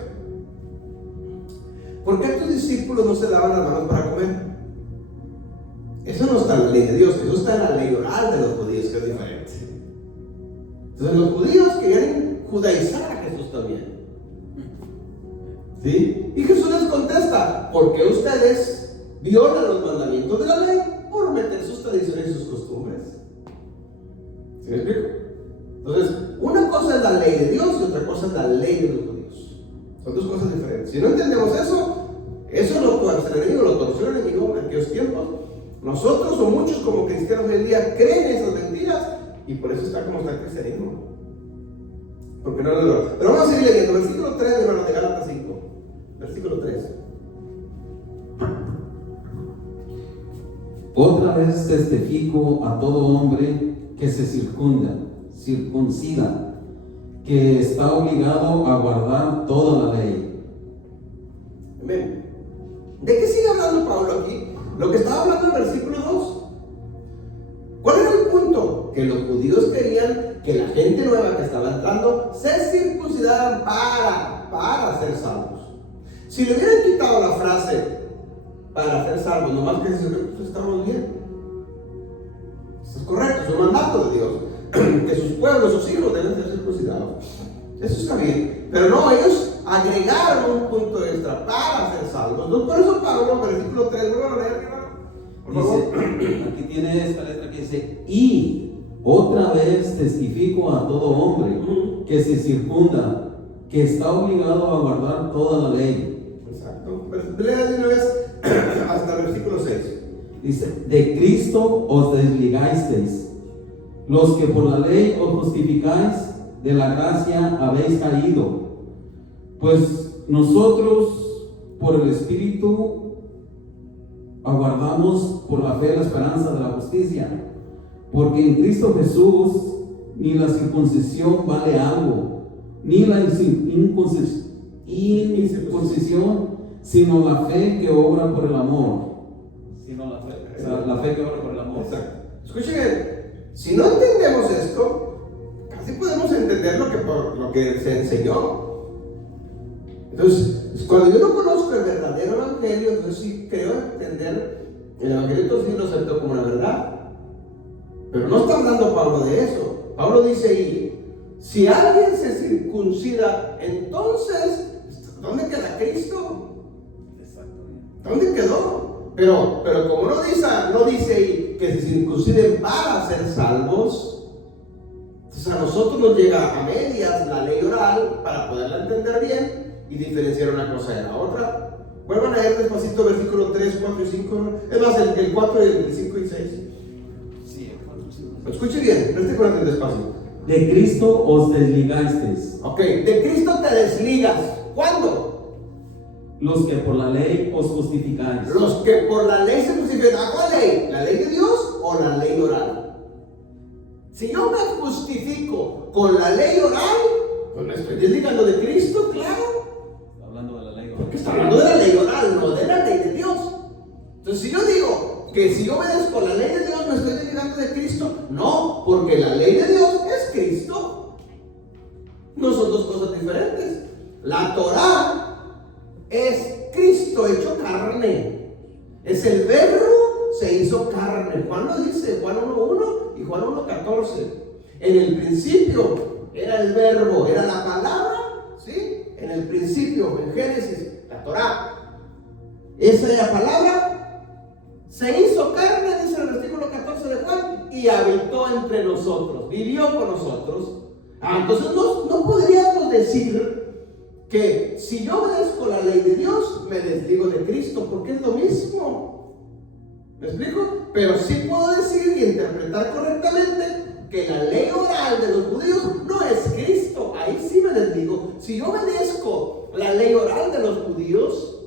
¿por qué tus discípulos no se lavan las manos para comer? Eso no está en la ley de Dios, eso está en la ley oral de los judíos, que es diferente. Entonces los judíos querían judaizar a Jesús también. ¿Sí? Y Jesús les contesta, ¿por qué ustedes violan los mandamientos de la ley por meter sus tradiciones y sus costumbres? ¿Sí me explico? Entonces, una cosa es la ley de Dios y otra cosa es la ley de los judíos. Son dos cosas diferentes. Si no entendemos eso lo torció el enemigo, lo torció el enemigo en aquellos tiempos. Nosotros o muchos como cristianos hoy en día creen esas mentiras y por eso está como está el cristianismo. Porque no. Pero vamos a seguir leyendo. Versículo 3 de Gálatas 5. Versículo 3. Otra vez testifico a todo hombre que se circuncida, que está obligado a guardar toda la ley. Amén. ¿De qué sigue hablando Pablo aquí? Lo que estaba hablando en el versículo 2. ¿Cuál era el punto? que los judíos querían que la gente nueva que estaba entrando se circuncidaran para ser salvos. Si le hubieran quitado la frase para ser salvos, nomás que pues estamos bien. Eso es correcto, es un mandato de Dios, que sus pueblos, sus hijos deben ser circuncidados. Eso está bien, pero no, ellos agregaron un punto extra para ser salvos. Entonces, por eso Pablo, versículo 3, vuelvo a leer, por favor. Dice, aquí tiene esta letra que dice: y otra vez testifico a todo hombre que se circunda, que está obligado a guardar toda la ley. Exacto. Lea de una vez hasta el versículo 6. Dice: de Cristo os desligasteis, los que por la ley os justificáis, de la gracia habéis caído. Pues nosotros por el Espíritu aguardamos por la fe la esperanza de la justicia, porque en Cristo Jesús ni la circuncisión vale algo, ni la incircuncisión, sino la fe que obra por el amor. Sino la fe que obra por el amor. Exacto. Escuchen bien, si no entendemos esto, casi podemos entender lo que se enseñó. Entonces, cuando yo no conozco el verdadero evangelio, entonces sí creo entender el evangelio, entonces sí lo acepto como la verdad. Pero no está hablando Pablo de eso. Pablo dice ahí: si alguien se circuncida, entonces, ¿dónde queda Cristo? ¿Dónde quedó? Pero como no dice ahí que se circunciden para ser salvos, entonces a nosotros nos llega a medias la ley oral para poderla entender bien y diferenciar una cosa de la otra. Vuelvan a leer despacito versículo 3, 4 y 5. Es más, el 4, el 5 y 6. Sí, Escuche bien, preste con el despacio. de Cristo os desligasteis. Ok, de Cristo te desligas. ¿Cuándo? Los que por la ley os justificáis. Los que por la ley se justifican. ¿A cuál ley? ¿La ley de Dios o la ley oral? Si yo me justifico con la ley oral, pues me estoy desligando de Cristo, claro. Está hablando de la ley oral. Porque está hablando de la ley oral, no de la ley de Dios. Entonces, si yo digo que si yo obedezco la ley de Dios, me estoy desligando de Cristo, no, porque la ley de Dios es Cristo. No son dos cosas diferentes. La Torah es Cristo hecho carne. Es el verbo se hizo carne. Juan lo dice, Juan 1:1 y Juan 1:14. En el principio era el verbo, era la palabra, ¿sí? En el principio, en Génesis, la Torah. Esa es la palabra, se hizo carne, dice el versículo 14 de Juan, y habitó entre nosotros, vivió con nosotros. Entonces no podríamos decir que si yo obedezco la ley de Dios, me desligo de Cristo, porque es lo mismo. ¿Me explico? Pero sí puedo decir y interpretar correctamente que la ley oral de los judíos no es Cristo. Ahí sí me desligo. Si yo obedezco la ley oral de los judíos,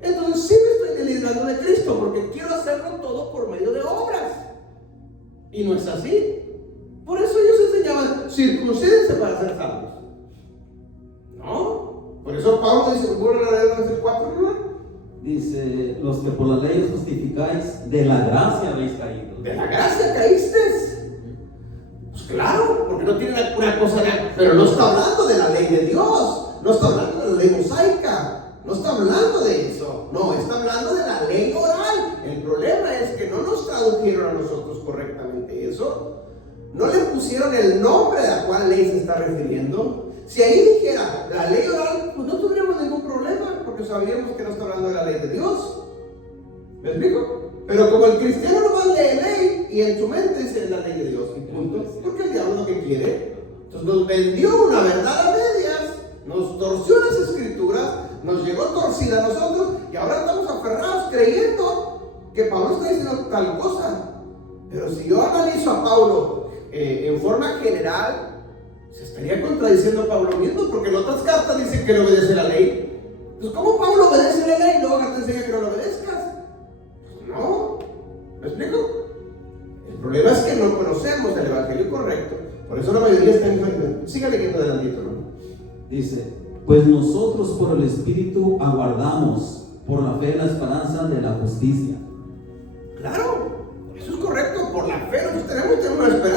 entonces sí me estoy desligando de Cristo, porque quiero hacerlo todo por medio de obras. Y no es así. Por eso ellos enseñaban: circuncídense para ser salvos. No, por eso Pablo dice, ¿vuelvo a leer el 4, ¿no? Dice: los que por la ley os justificáis, de la gracia habéis caído. ¿De la gracia caíste? Pues claro, porque no tiene una cosa, pero no está hablando de la ley de Dios, no está hablando de la ley mosaica, no está hablando de eso, no, está hablando de la ley oral. El problema es que no nos tradujeron a nosotros correctamente eso, no le pusieron el nombre a cuál ley se está refiriendo. Si ahí dijera la ley oral, pues no tendríamos ningún problema, porque sabríamos que no está hablando de la ley de Dios. ¿Me explico? Pero como el cristiano nomás lee ley y en su mente dice la ley de Dios, y punto, porque el diablo es lo que quiere. Entonces nos vendió una verdad a medias, nos torció las escrituras, nos llegó torcida a nosotros, y ahora estamos aferrados creyendo que Pablo está diciendo tal cosa. Pero si yo analizo a Pablo en forma general, se estaría contradiciendo a Pablo mismo, porque en otras cartas dicen que no obedece la ley. Entonces, ¿cómo Pablo obedece la ley y luego te enseña que no lo obedezcas? Pues no. ¿Me explico? El problema es que no conocemos el evangelio correcto. Por eso la mayoría está en... Siga leyendo adelantito, ¿no? Dice: pues nosotros por el Espíritu aguardamos por la fe la esperanza de la justicia. Claro, eso es correcto. Por la fe nosotros tenemos una esperanza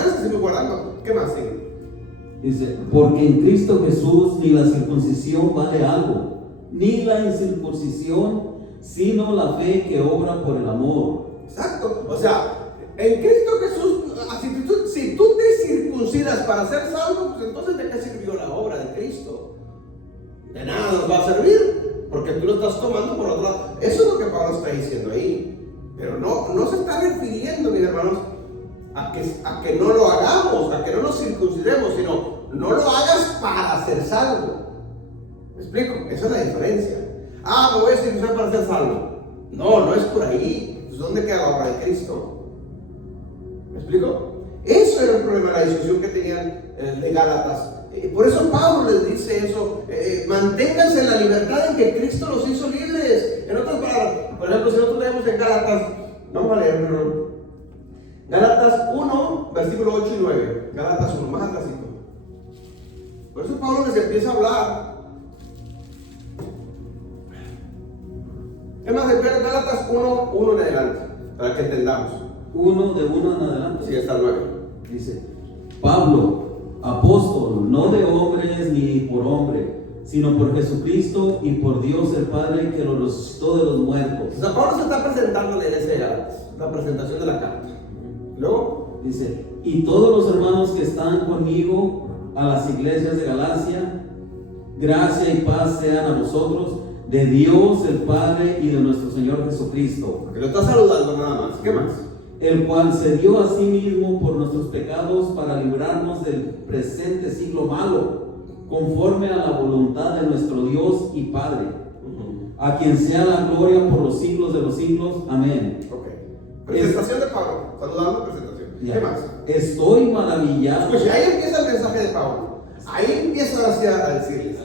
Dice, porque en Cristo Jesús ni la circuncisión vale algo, ni la incircuncisión, sino la fe que obra por el amor. Exacto. O sea, en Cristo Jesús, si tú te circuncidas para ser salvo, pues entonces ¿de qué sirvió la obra de Cristo? De nada nos va a servir, porque tú lo estás tomando por otro lado. Eso es lo que Pablo está diciendo ahí. Pero no se está refiriendo, mis hermanos, a que no lo hagamos, a que no nos circuncidemos, sino no lo hagas para ser salvo. ¿Me explico? Esa es la diferencia. Me voy a circuncidar para ser salvo. No es por ahí. Entonces, ¿dónde queda la obra de Cristo? ¿Me explico? Eso era el problema, la discusión que tenían de Gálatas. Por eso Pablo les dice eso, manténganse en la libertad en que Cristo los hizo libres. En otras palabras, por ejemplo, si nosotros leemos en Gálatas, vamos a leerlo, Gálatas 1, versículo 8 y 9, Gálatas 1, más atrásito. Por eso Pablo les empieza a hablar. Es más, de Gálatas 1 en adelante, para que entendamos. De uno en adelante. Sí, hasta el 9. Dice, Pablo, apóstol, no de hombres ni por hombre, sino por Jesucristo y por Dios el Padre que lo resucitó de los muertos. O sea, Pablo se está presentando en la iglesia de Gálatas, la presentación de la carta. Luego dice, y todos los hermanos que están conmigo a las iglesias de Galacia, gracia y paz sean a vosotros, de Dios el Padre y de nuestro Señor Jesucristo. Porque lo está saludando nada más. ¿Qué más? El cual se dio a sí mismo por nuestros pecados para librarnos del presente siglo malo, conforme a la voluntad de nuestro Dios y Padre, a quien sea la gloria por los siglos de los siglos. Amén. Ok. Presentación de Pablo. Saludando, presentación. Ya. ¿Qué más? Estoy maravillado. Pues ahí empieza el mensaje de Pablo. Ahí empieza a decirles.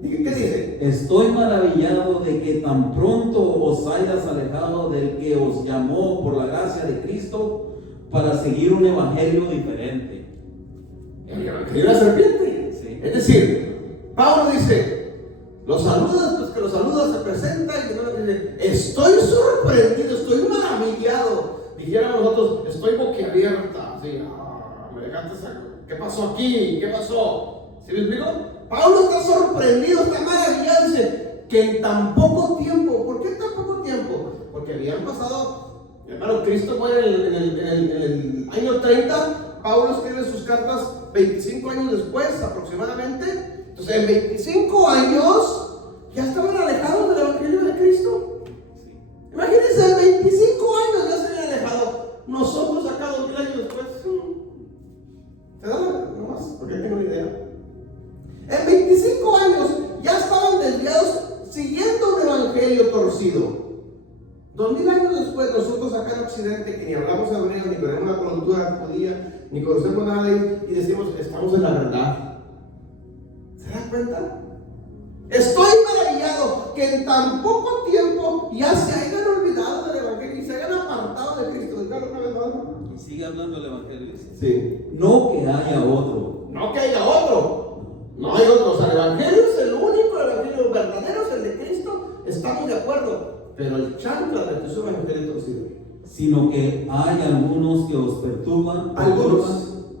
¿Y qué dice? Estoy maravillado de que tan pronto os hayas alejado del que os llamó por la gracia de Cristo para seguir un evangelio diferente. El evangelio de la serpiente. Sí. Es decir, Pablo dice, los saludas, pues que los saludas se presenta y que dice, estoy sorprendido, estoy maravillado. Dijéramos nosotros, estoy boquiabierta. Así, me dejaste sacar. ¿Qué pasó aquí? ¿Qué pasó? ¿Sí me explico? Pablo está sorprendido, está maravillado, dice que en tan poco tiempo. ¿Por qué en tan poco tiempo? Porque habían pasado, hermano, Cristo fue en el año 30, Pablo escribe sus cartas 25 años después aproximadamente. Entonces en 25 años ya estaban alejados del evangelio de Cristo. Imagínense, en 25 años ya se habían alejado. Nosotros acá 2000 años después, ¿se dan nomás? Porque tengo una idea. En 25 años ya estaban desviados siguiendo un evangelio torcido. 2000 años después, nosotros acá en Occidente, que ni hablamos hebreo, ni tenemos una cultura judía, ni conocemos nada de él, y decimos, estamos en la verdad. ¿Se dan cuenta? Estoy maravillado que en tan poco tiempo ya se hayan olvidado del evangelio y se hayan apartado de Cristo. Dígalo una vez más. Y sigue hablando el evangelio. Sí. No que haya otro. No que haya otro. No hay otro. O sea, el evangelio es el único, el evangelio verdadero es el de Cristo. Estamos de acuerdo. Pero el chancla de tu evangelio torcido. Sino que hay algunos que os perturban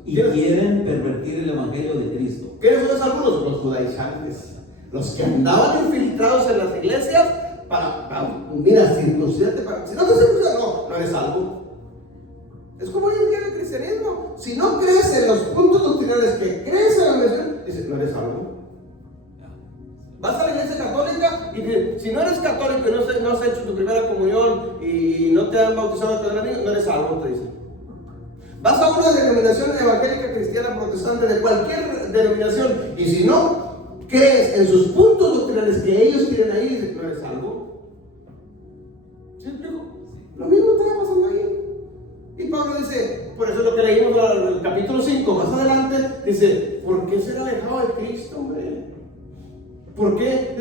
y quieren pervertir el evangelio de Cristo. ¿Quiénes son esos algunos? Los judaizantes. Los que andaban infiltrados en las iglesias mira, circuncidarte para. Si no te circuncidas, no eres salvo. Es como hoy en día el cristianismo. Si no crees en los puntos doctrinales que crees en la misión, dices, no eres salvo. Vas a la iglesia católica y si no eres católico y no has hecho tu primera comunión y no te han bautizado cuando eres niño, no eres salvo, te dicen. Vas a una denominación evangélica, cristiana, protestante, de cualquier denominación, y si no crees en sus puntos doctrinales que ellos tienen ahí, dices, no eres salvo. ¿Sí me explico? Lo mismo está pasando ahí. Y Pablo dice, por eso es lo que leímos en el capítulo 5, más adelante, dice, ¿por qué ser alejado de Cristo, hombre? ¿Por qué?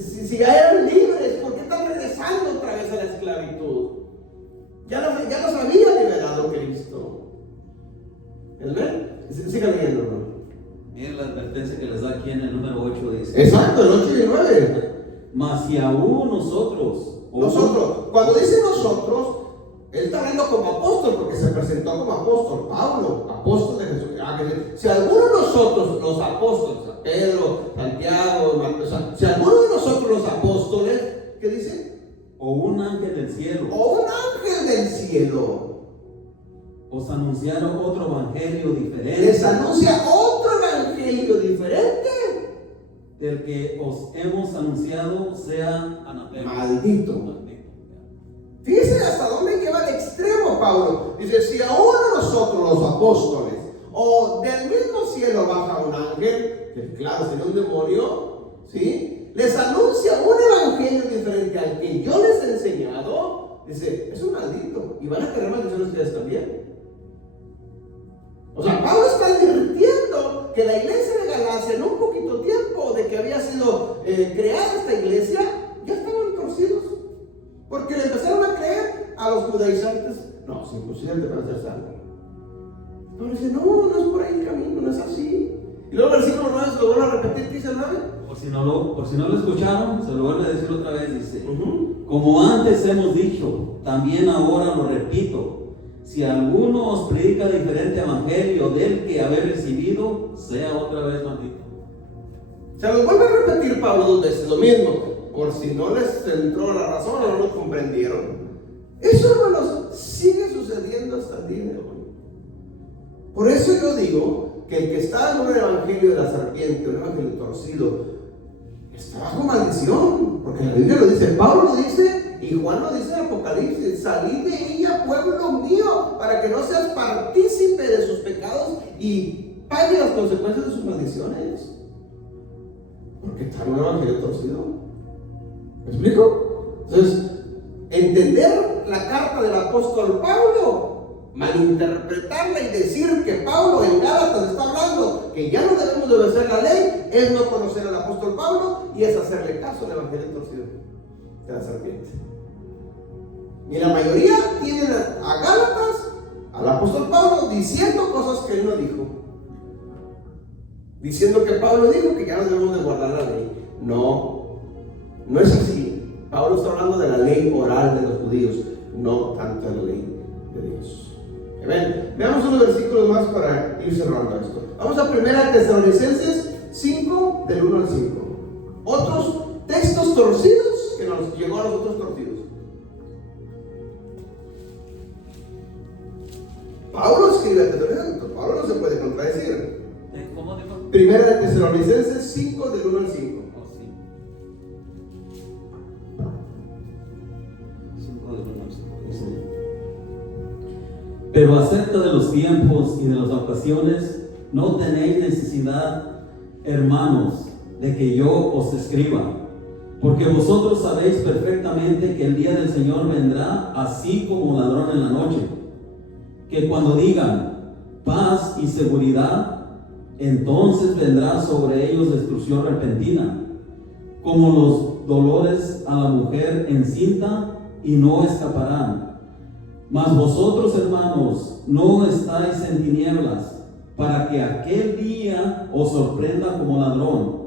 Si ya eran libres, ¿por qué están regresando otra vez a la esclavitud? Ya los había liberado Cristo. ¿Ven? Sigan leyendo, ¿no? Miren la advertencia que les da aquí en el número 8. Dice, exacto, el 8 y el 9. Mas si aún nosotros, cuando dice nosotros, él está hablando como apóstol, porque se presentó como apóstol. Pablo, apóstol de Jesús. ¿A Si alguno de nosotros, los apóstoles, Pedro, Santiago, Mateo, si alguno de nosotros los apóstoles, ¿qué dice? O un ángel del cielo O un ángel del cielo os anunciaron otro evangelio diferente les anuncia otro evangelio diferente, del que os hemos anunciado, sea anatema. maldito. Maldito. Fíjense hasta dónde lleva el extremo Pablo. Dice, si a uno de nosotros los apóstoles o del mismo cielo baja un ángel, que claro, sería un demonio, ¿sí? Les anuncia un evangelio diferente al que yo les he enseñado, dice, es un maldito. Y van a querer maldición ustedes también. O sea, Pablo está advirtiendo que la iglesia de Galacia, en un poquito tiempo de que había sido creada esta iglesia, ya estaban torcidos. Porque le empezaron a creer a los judaizantes. No, circuncidan para ser salvo. Pablo dice, no, no es por ahí el camino, no es así. Y luego el versículo 9 se lo vuelve a repetir, ¿qué dice el 9? Por si no lo escucharon, se lo vuelve a decir otra vez, dice, como antes hemos dicho, también ahora lo repito, si alguno os predica diferente evangelio del que haber recibido, sea otra vez maldito. Se los vuelve a repetir Pablo 2 veces, lo mismo, por si no les entró la razón o no lo comprendieron. Eso, hermanos, sigue sucediendo hasta el día de hoy. Por eso yo digo que el que está en un evangelio de la serpiente, un evangelio torcido, está bajo maldición, porque la Biblia lo dice, Pablo lo dice y Juan lo dice en Apocalipsis, salid de ella, pueblo mío, para que no seas partícipe de sus pecados y pague las consecuencias de sus maldiciones, porque está en un evangelio torcido. ¿Me explico? Entonces, entender la carta del apóstol Pablo, malinterpretarla y decir que Pablo en Gálatas está hablando que ya no debemos de obedecer la ley, es no conocer al apóstol Pablo y es hacerle caso al evangelio torcido de la serpiente. Y la mayoría tienen a Gálatas, al apóstol Pablo, diciendo cosas que él no dijo, diciendo que Pablo dijo que ya no debemos de guardar la ley. No, no es así. Pablo está hablando de la ley oral de los judíos, no tanto de la ley de Dios. Ven, veamos unos versículos más para ir cerrando esto. Vamos a 1 Tesalonicenses 5, del 1 al 5. Otros textos torcidos que nos llegó a los otros torcidos. Pablo escribe a Tesalonicenses, Pablo no se puede contradecir. ¿Cómo dijo? 1 Tesalonicenses 5, del 1 al 5. Oh, sí. 5 del 1 al 5. Dice, pero acerca de los tiempos y de las ocasiones, no tenéis necesidad, hermanos, de que yo os escriba, porque vosotros sabéis perfectamente que el día del Señor vendrá así como ladrón en la noche, que cuando digan paz y seguridad, entonces vendrá sobre ellos destrucción repentina, como los dolores a la mujer encinta, y no escaparán. Mas vosotros, hermanos, no estáis en tinieblas, para que aquel día os sorprenda como ladrón,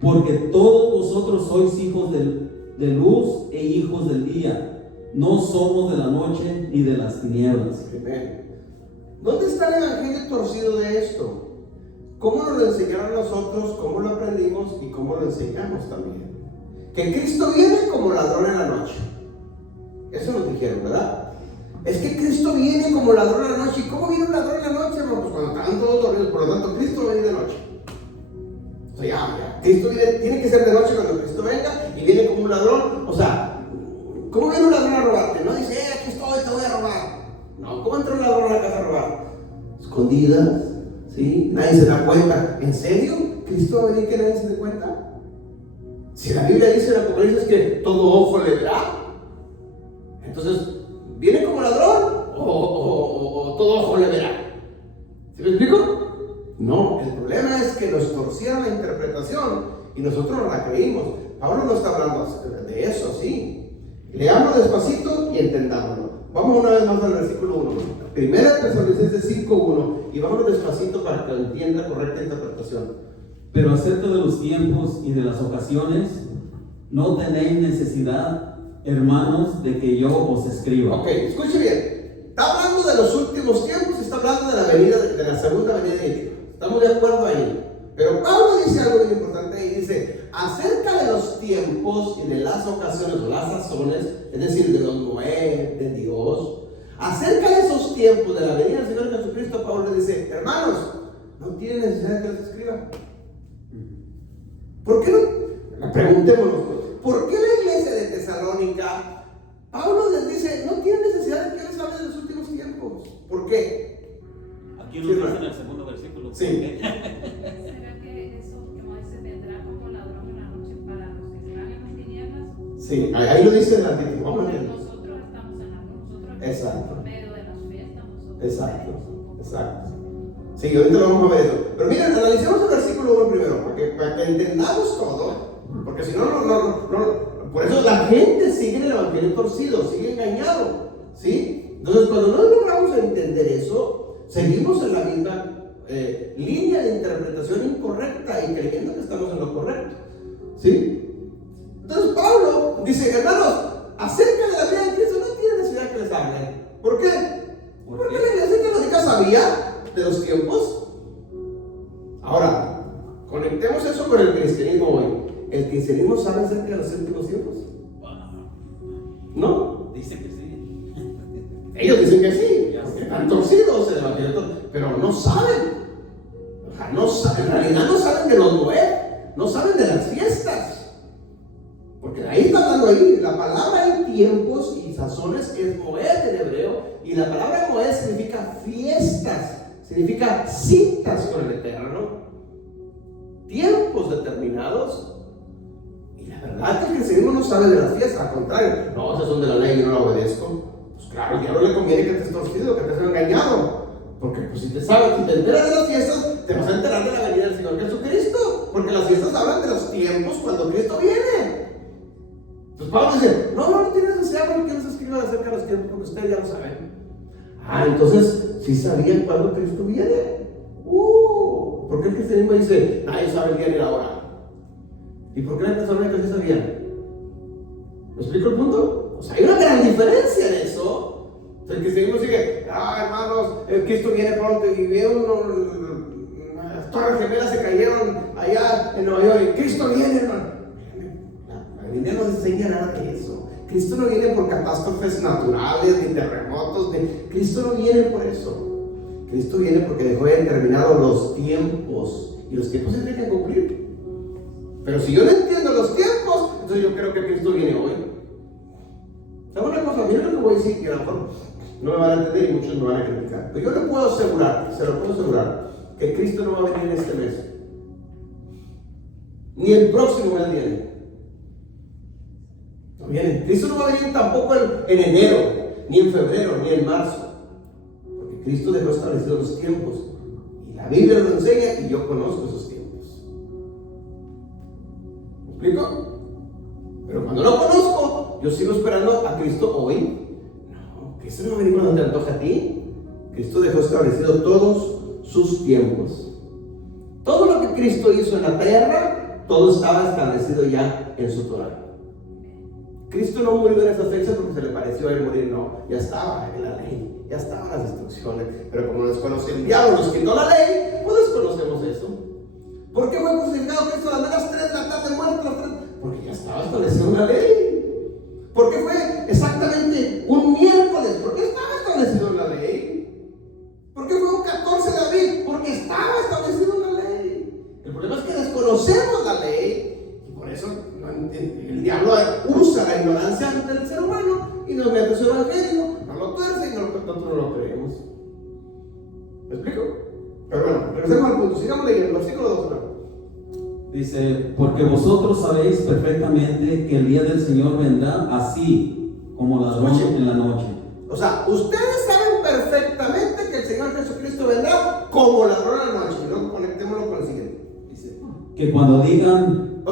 porque todos vosotros sois hijos de luz e hijos del día, no somos de la noche ni de las tinieblas. ¿Dónde está el evangelio torcido de esto? ¿Cómo nos lo enseñaron nosotros? ¿Cómo lo aprendimos? ¿Y cómo lo enseñamos también? Que Cristo viene como ladrón en la noche. Eso nos dijeron, ¿verdad? Es que Cristo viene como ladrón en la noche. ¿Y cómo viene un ladrón en la noche? Pues cuando están todos dormidos. Por lo tanto, Cristo viene de noche. O sea, ya. Cristo viene, tiene que ser de noche cuando Cristo venga y viene como un ladrón. O sea, ¿cómo viene un ladrón a robarte? No dice, aquí estoy, te voy a robar. No, ¿cómo entra un ladrón a la casa a robar? Escondidas, ¿sí? Nadie se da cuenta. ¿En serio? ¿Cristo va a venir que nadie se dé cuenta? Si la Biblia dice en Apocalipsis que todo ojo le verá, entonces, ¿viene como ladrón o todo ojo le verá? ¿Sí me explico? No, el problema es que nos torcieron la interpretación y nosotros no la creímos. Pablo no está hablando de eso, ¿sí? Leamos despacito y entendámoslo. Vamos una vez más al versículo 1. 1 Tesalonicenses 5:1 y vamos despacito para que entienda correcta interpretación. Pero acerca de los tiempos y de las ocasiones, no tenéis necesidad, hermanos, de que yo os escriba. Ok, escuche bien. Está hablando de los últimos tiempos y está hablando de la venida, de la segunda venida de Cristo. Estamos de acuerdo ahí. Pero Pablo dice algo muy importante ahí. Dice, acerca de los tiempos y de las ocasiones o las sazones, es decir, de los Noé, de Dios, acerca de esos tiempos de la venida del Señor Jesucristo, Pablo le dice, hermanos, no tienen necesidad de que les escriba. ¿Por qué no? Preguntémonos, ¿por qué la iglesia de Tesalónica, Pablo les dice, no tiene necesidad de que les hable de los últimos tiempos? ¿Por qué? Aquí nos dice en el segundo versículo. Sí. ¿Será que eso, como dice, vendrá como ladrón en la noche para los que están en las tinieblas? Sí, ahí lo dice en el título. Vamos a Porque ver. nosotros estamos en la nosotros Exacto. por medio de las fiestas, nosotros. Exacto, exacto. Sí, ahorita lo vamos a ver eso. Pero miren, analicemos el versículo 1 primero, para que entendamos todo. Porque si no, por eso la gente sigue en el evangelio torcido, sigue engañado. ¿Sí? Entonces, cuando no logramos entender eso, seguimos en la misma línea de interpretación incorrecta y creyendo que estamos en lo correcto. ¿Sí? Entonces, Pablo dice, hermanos, acerca de la vida de Cristo no tiene necesidad que les hable. ¿Por qué? Porque la iglesia católica sabía de los tiempos. Ahora, conectemos eso con el cristianismo hoy. ¿El cristianismo sabe acerca de los últimos tiempos? ¿No? Dice que sí. Ellos dicen que sí, porque están torcidos en el evangelio, pero no saben. O sea, no saben, en realidad no saben de los Noé, no saben de las fiestas. Porque ahí está hablando ahí, la palabra en tiempos y sazones es Moed en hebreo, y la palabra Moed significa fiestas, significa citas con el Eterno, tiempos determinados. Y la verdad es que el cristianismo no sabe de las fiestas, al contrario, no, esas son de la ley, yo no la obedezco. Pues claro, al diablo le conviene que te estés torcido, que te estés engañado. Porque pues si te enteras de las fiestas, te vas a enterar de la venida del Señor Jesucristo. Porque las fiestas hablan de los tiempos cuando Cristo viene. Entonces Pablo dice, no tienes necesidad porque les escriban acerca de los tiempos, porque ustedes ya lo saben. Entonces, ¿sí sabían cuándo Cristo viene? ¿Por qué el cristianismo dice, nadie sabe el día ni la hora? ¿Y por qué las personas que sí sabían? ¿Me explico el punto? O sea, hay una gran diferencia en eso. El cristianismo sigue, hermanos, el Cristo viene pronto y vieron las torres gemelas se cayeron allá en Nueva York y Cristo viene, hermano. La Biblia no enseña nada de eso. Cristo no viene por catástrofes naturales ni terremotos, Cristo no viene por eso. Cristo viene porque dejó ya determinados los tiempos y los tiempos se tienen que cumplir. Pero si yo no entiendo los tiempos, entonces yo creo que Cristo viene hoy. ¿Sabe una cosa? Miren lo que voy a decir, que a lo mejor no me van a entender y muchos me van a criticar. Pero yo le puedo asegurar, se lo puedo asegurar, que Cristo no va a venir en este mes. Ni el próximo mes viene. No viene. Cristo no va a venir tampoco en enero, ni en febrero, ni en marzo. Porque Cristo dejó establecidos los tiempos. Y la Biblia lo enseña y yo conozco esos tiempos. ¿Me explico? Pero cuando lo conozco, yo sigo esperando a Cristo hoy. No, Cristo no va a venir cuando te antoja a ti. Cristo dejó establecido todos sus tiempos. Todo lo que Cristo hizo en la tierra, todo estaba establecido ya en su Torah. Cristo no murió en esa fecha porque se le pareció a él morir, no, ya estaba en la ley, ya estaban las instrucciones, pero como desconoció el diablo, nos quitó la ley, pues desconocemos eso. ¿Por qué fue crucificado Cristo a las 3 de la tarde, muerto a las 3? Porque ya estaba establecida una ley. ¿Por qué fue exactamente un miércoles? Porque estaba establecido en la ley. ¿Por qué fue un 14 de abril? Porque estaba establecido en la ley. El problema es que desconocemos la ley y por eso el diablo usa la ignorancia del ser humano y nos mete su evangelio, no lo tuerce y nosotros no lo creemos. ¿Me explico? Pero bueno, regresemos al punto, sigamos leyendo el versículo 2. Dice, porque vosotros sabéis perfectamente que el día del Señor vendrá así, como ladrón en la noche. O sea, ustedes saben perfectamente que el Señor Jesucristo vendrá como ladrón en la noche. Y luego conectémoslo con el siguiente. Dice, que cuando digan,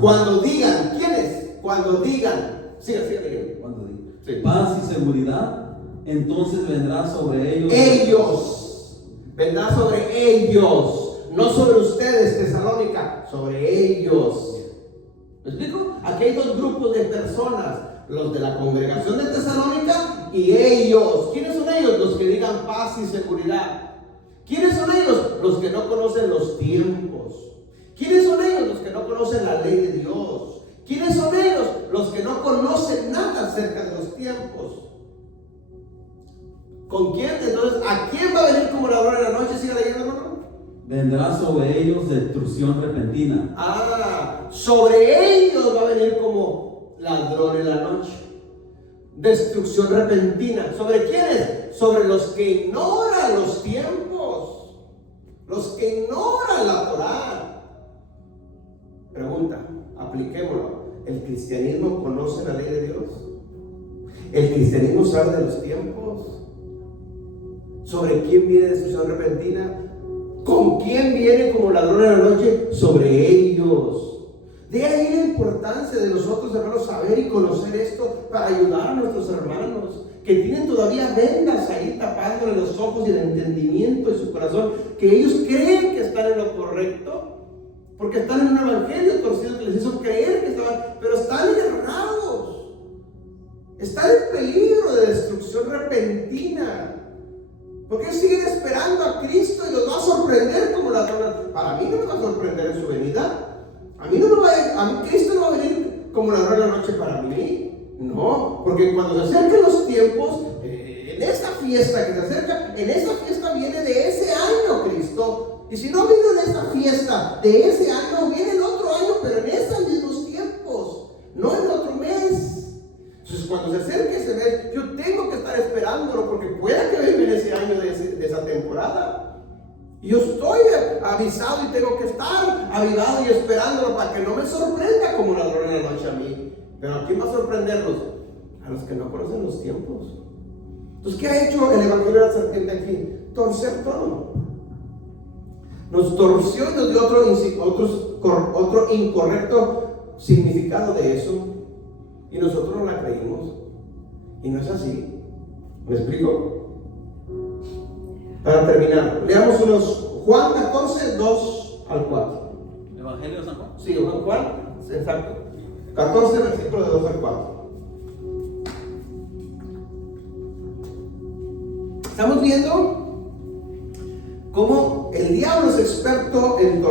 cuando digan, ¿quiénes? Cuando digan, siga leyendo. Cuando digan, sí. Paz y seguridad, entonces vendrá sobre ellos. Vendrá sobre ellos. No sobre ustedes, Tesalónica, sobre ellos. ¿Me explico? Aquí hay dos grupos de personas, los de la congregación de Tesalónica y y ellos. ¿Quiénes son ellos? Los que digan paz y seguridad. ¿Quiénes son ellos? Los que no conocen los tiempos. ¿Quiénes son ellos? Los que no conocen la ley de Dios. ¿Quiénes son ellos? Los que no conocen nada acerca de los tiempos. ¿Con quién? Entonces, ¿a quién va a venir como ladrón en la noche? ¿Sigue leyendo, hermano? Vendrá sobre ellos destrucción repentina. Sobre ellos va a venir como ladrón en la noche. Destrucción repentina. ¿Sobre quiénes? Sobre los que ignoran los tiempos. Los que ignoran la Torá. Pregunta, apliquémoslo. ¿El cristianismo conoce la ley de Dios? ¿El cristianismo sabe de los tiempos? ¿Sobre quién viene destrucción repentina? ¿Con quién viene como ladrón en la noche? Sobre ellos. De ahí la importancia de nosotros, hermanos, saber y conocer esto para ayudar a nuestros hermanos que tienen todavía vendas ahí tapándole los ojos y el entendimiento de su corazón, que ellos creen que están en lo correcto, porque están en un evangelio torcido que les hizo creer que estaban, pero están errados. Están en peligro de destrucción repentina. Porque ellos siguen esperando a Cristo y los va a sorprender como la ladrón. Para mí no me va a sorprender en su venida. A mí Cristo no va a venir como ladrón en la noche para mí. No, porque cuando se acerquen los tiempos, en esta fiesta que se acerca, en esa fiesta viene de ese año Cristo. Y si no vino en esta fiesta de ese año, viene el otro año, pero en esos mismos tiempos, no en otro mes. Entonces, cuando se acerque ese mes, yo tengo que estar esperándolo, porque puede que venga en ese año de esa temporada. Y yo estoy avisado y tengo que estar avivado y esperándolo para que no me sorprenda como ladrón en la noche a mí. Pero ¿a quién va a sorprenderlos? A los que no conocen los tiempos. Entonces, ¿qué ha hecho el evangelio de la serpiente aquí? Torcer todo. Nos torció y nos dio otro incorrecto significado de eso. Y nosotros no la creímos. Y no es así. ¿Me explico? Para terminar, leamos Juan 14, 2 al 4. ¿Evangelio de San Juan? Sí, Juan, exacto. 14, versículo de 2 al 4. Estamos viendo cómo el diablo es experto en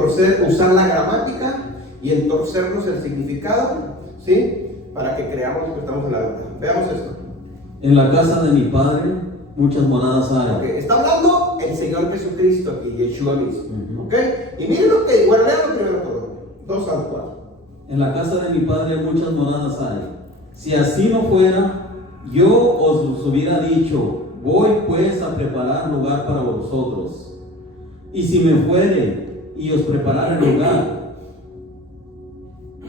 usar la gramática y en torcernos el significado, ¿sí? Para que creamos que estamos en la verdad. Veamos esto. En la casa de mi padre muchas moradas hay. Okay. Está hablando el Señor Jesucristo aquí, Yeshua mismo. ¿Okay? Y miren lo que, bueno, lean lo primero todo. 2 al 4. En la casa de mi padre muchas moradas hay. Si así no fuera, yo os hubiera dicho, voy pues a preparar lugar para vosotros. Y si me fuere y os preparare lugar,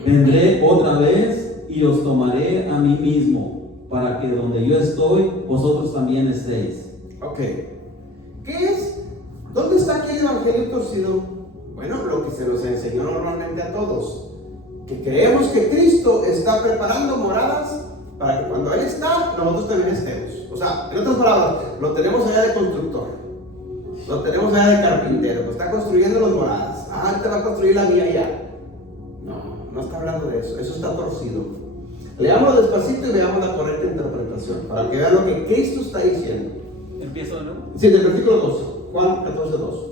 vendré otra vez y os tomaré a mí mismo, para que donde yo estoy, vosotros también estéis. Ok. ¿Qué es? ¿Dónde está aquí el evangelio torcido? Bueno, lo que se nos enseñó normalmente a todos. Que creemos que Cristo está preparando moradas para que cuando Él está, nosotros también estemos. O sea, en otras palabras, lo tenemos allá de constructor. Lo tenemos allá de carpintero. Lo está construyendo las moradas. Él te va a construir la mía allá. No está hablando de eso. Eso está torcido. Leámoslo despacito y veamos la correcta interpretación, para que vean lo que Cristo está diciendo. ¿Empiezo de nuevo? Sí, del versículo 2, Juan 14, 2.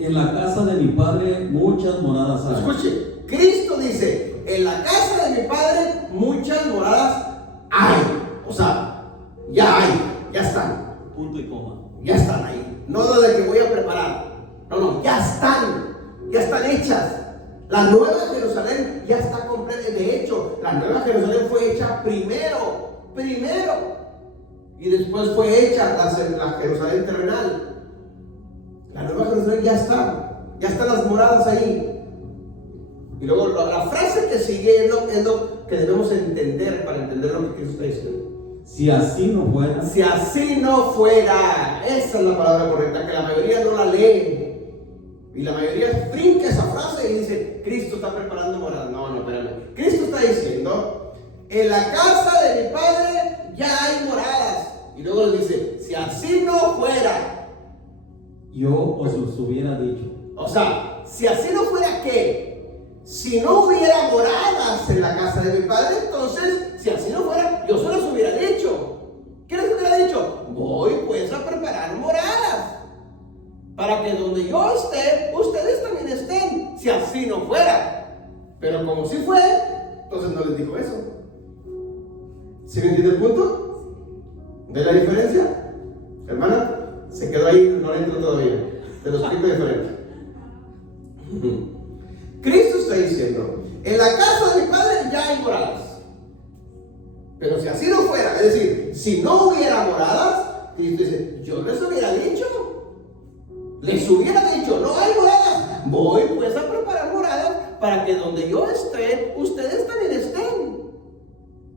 En la casa de mi padre muchas moradas hay. Escuche, Cristo dice, en la casa de mi padre muchas moradas hay. O sea, ya hay, ya están. Punto y coma. Ya están ahí. No de que voy a preparar. No, ya están hechas. La nueva Jerusalén ya está completa. De hecho, la nueva Jerusalén fue hecha primero. Y después fue hecha la Jerusalén terrenal. La nueva Jerusalén ya está. Ya están las moradas ahí. Y luego la frase que sigue es lo que debemos entender para entender lo que Cristo está diciendo. Si así no fuera. Si así no fuera. Esa es la palabra correcta, que la mayoría no la lee. Y la mayoría brinca esa frase y dice, Cristo está preparando moradas. No, espérame. Cristo está diciendo, en la casa de mi padre ya hay moradas. Y luego le dice, si así no fuera, yo os los hubiera dicho. o sea, si así no fuera, ¿qué? Si no hubiera moradas en la casa de mi padre, entonces, si así no fuera, yo se los hubiera dicho. ¿Qué les hubiera dicho? para que donde yo esté, ustedes también estén, si así no fuera. Pero como sí fue, entonces no les dijo eso. ¿Sí me entiende el punto? ¿Ve la diferencia? Hermana, se quedó ahí, no le entro todavía. Te lo explico diferente. Cristo está diciendo, en la casa de mi Padre ya hay moradas. Pero si así no fuera, es decir, si no hubiera moradas, Cristo dice, yo les hubiera dicho, no hay moradas, voy pues a preparar moradas para que donde yo esté, ustedes también estén.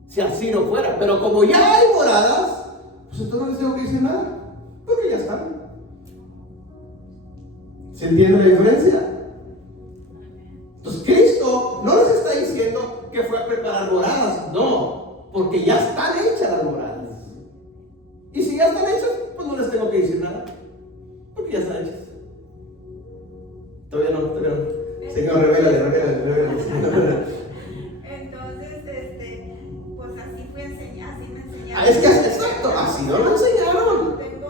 Si así no fuera, pero como ya hay moradas, pues entonces no les tengo que decir nada, porque ya están. ¿Se entiende la diferencia? Entonces Cristo no les está diciendo que fue a preparar moradas, no, porque ya están hechas las moradas. Y si ya están hechas, pues no les tengo que decir nada, porque ya están hechas. Todavía no. Señor, revélale. Entonces, pues así fue enseñado, así me enseñaron. Es que exacto, así no lo enseñaron. Tengo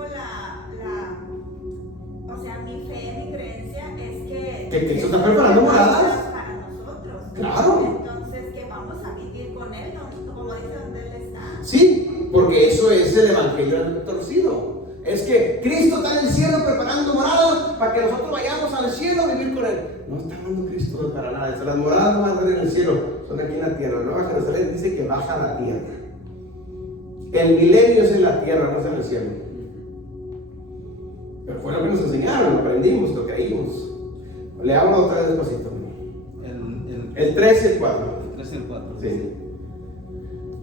o sea, mi fe, mi creencia es que Cristo está preparando moradas para nosotros. Claro. Entonces, que vamos a vivir con Él, ¿no? Como dice donde Él está. Sí, porque eso es el evangelio torcido. Es que Cristo está en el cielo preparando moradas para que nosotros vayamos al cielo a vivir con Él. No está hablando Cristo para nada. Las moradas no van a estar en el cielo, son aquí en la tierra. La Nueva Jerusalén dice que baja a la tierra. El milenio es en la tierra, no es en el cielo. Pero fue lo que nos enseñaron, lo aprendimos, lo creímos. Leamos otra vez despacito. El 3 y el 4. El 3 y el 4. Sí.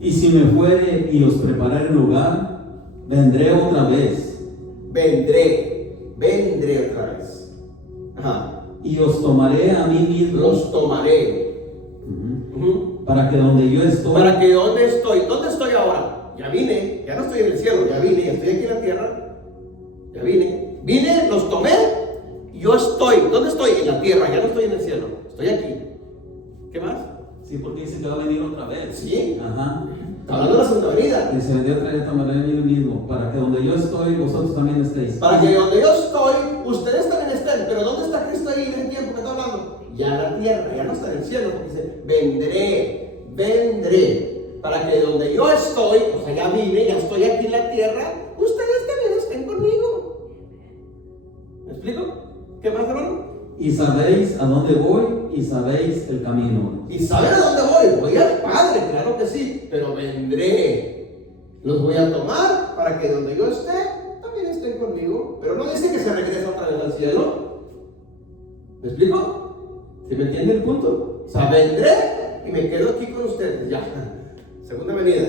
Y si me fuere y os preparare lugar, vendré otra vez. Vendré otra vez. Ajá. Y os tomaré a mí mismo. Los tomaré. Para que donde yo estoy. Para que ¿dónde estoy ahora? Ya vine, ya no estoy en el cielo, ya vine, ya estoy aquí en la tierra. Ya vine, los tomé. Yo estoy, ¿dónde estoy? En la tierra, ya no estoy en el cielo, estoy aquí. ¿Qué más? Sí, porque dice que va a venir otra vez. Sí. Ajá. Está hablando de la segunda venida. Y se vendría otra vez, tomaré a mí mismo. Para que donde yo estoy, vosotros también estéis. Para que donde yo estoy, ustedes también estén. Pero ¿dónde está Cristo ahí en el tiempo que está hablando? Ya en la tierra, ya no está en el cielo, porque dice, vendré. Para que donde yo estoy, o sea, ya vine, ya estoy aquí en la tierra, ustedes también estén conmigo. ¿Me explico? ¿Qué más, hermano? Y sabéis a dónde voy y sabéis el camino. ¿Y saben a dónde voy? Voy al Padre, claro que sí, pero vendré. Los voy a tomar para que donde yo esté, también estén conmigo. Pero no dice que se regresa otra vez al cielo. ¿Me explico? ¿Sí me entiende el punto? O sea, vendré y me quedo aquí con ustedes, ya. Segunda venida.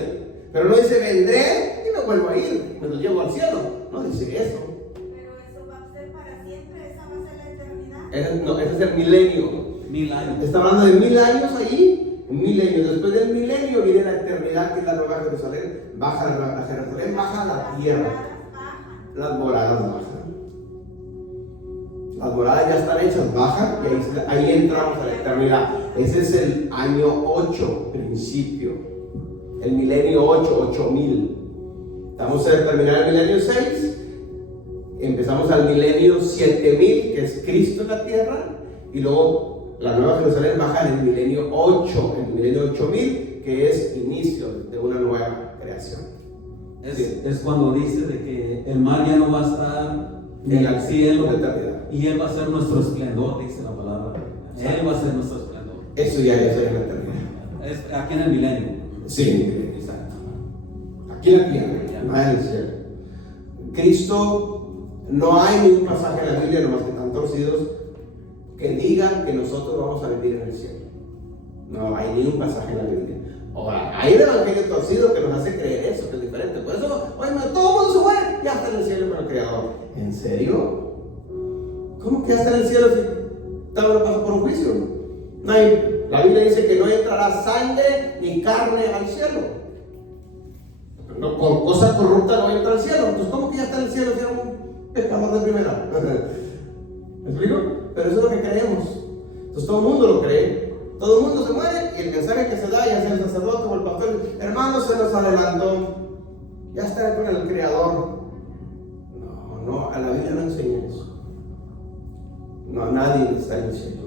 Pero no dice vendré y me vuelvo a ir, me los llevo al cielo. No dice eso. Pero eso va a ser para siempre, esa va a ser la eternidad. Ese es el milenio. 1000 años. Está hablando de 1000 años ahí. 1000 años. Después del milenio viene la eternidad, que es la Nueva Jerusalén. Baja la Nueva Jerusalén, baja a la tierra. Las moradas bajan. Las moradas ya están hechas, bajan y ahí entramos a la eternidad. Ese es el año 8, principio. El milenio 8, 8000. Estamos a terminar el milenio 6. Empezamos al milenio 7000, que es Cristo en la tierra. Y luego la Nueva Jerusalén baja en el milenio 8, el milenio 8000, que es inicio de una nueva creación. Es cuando dice de que el mar ya no va a estar en el cielo y Él va a ser nuestro esplendor, dice la palabra. Él va a ser nuestro esplendor. Eso ya es en la eternidad. Es aquí en el milenio. Sí, exacto. Aquí en la tierra, no en el cielo. Cristo, no hay ningún pasaje en la Biblia, nomás que están torcidos, que digan que nosotros vamos a vivir en el cielo. No hay ningún pasaje en la Biblia. Ahora, hay un evangelio torcido que nos hace creer eso, que es diferente. Por eso, oye, todo el mundo se muere, ya está en el cielo con el Creador. ¿En serio? ¿Cómo que ya está en el cielo si todo lo pasa por un juicio? No hay, la Biblia dice que no entrará sangre ni carne al cielo. No, por cosa corrupta no entra al cielo. Entonces, ¿cómo que ya está en el cielo si era un pecador de primera? ¿Me explico? Pero eso es lo que creemos. Entonces, todo el mundo lo cree. Todo el mundo se muere y el mensaje que se da, ya sea el sacerdote o el pastor, hermano, se nos adelantó. Ya está con el Creador. No, a la Biblia no enseña eso. No, nadie está en el cielo.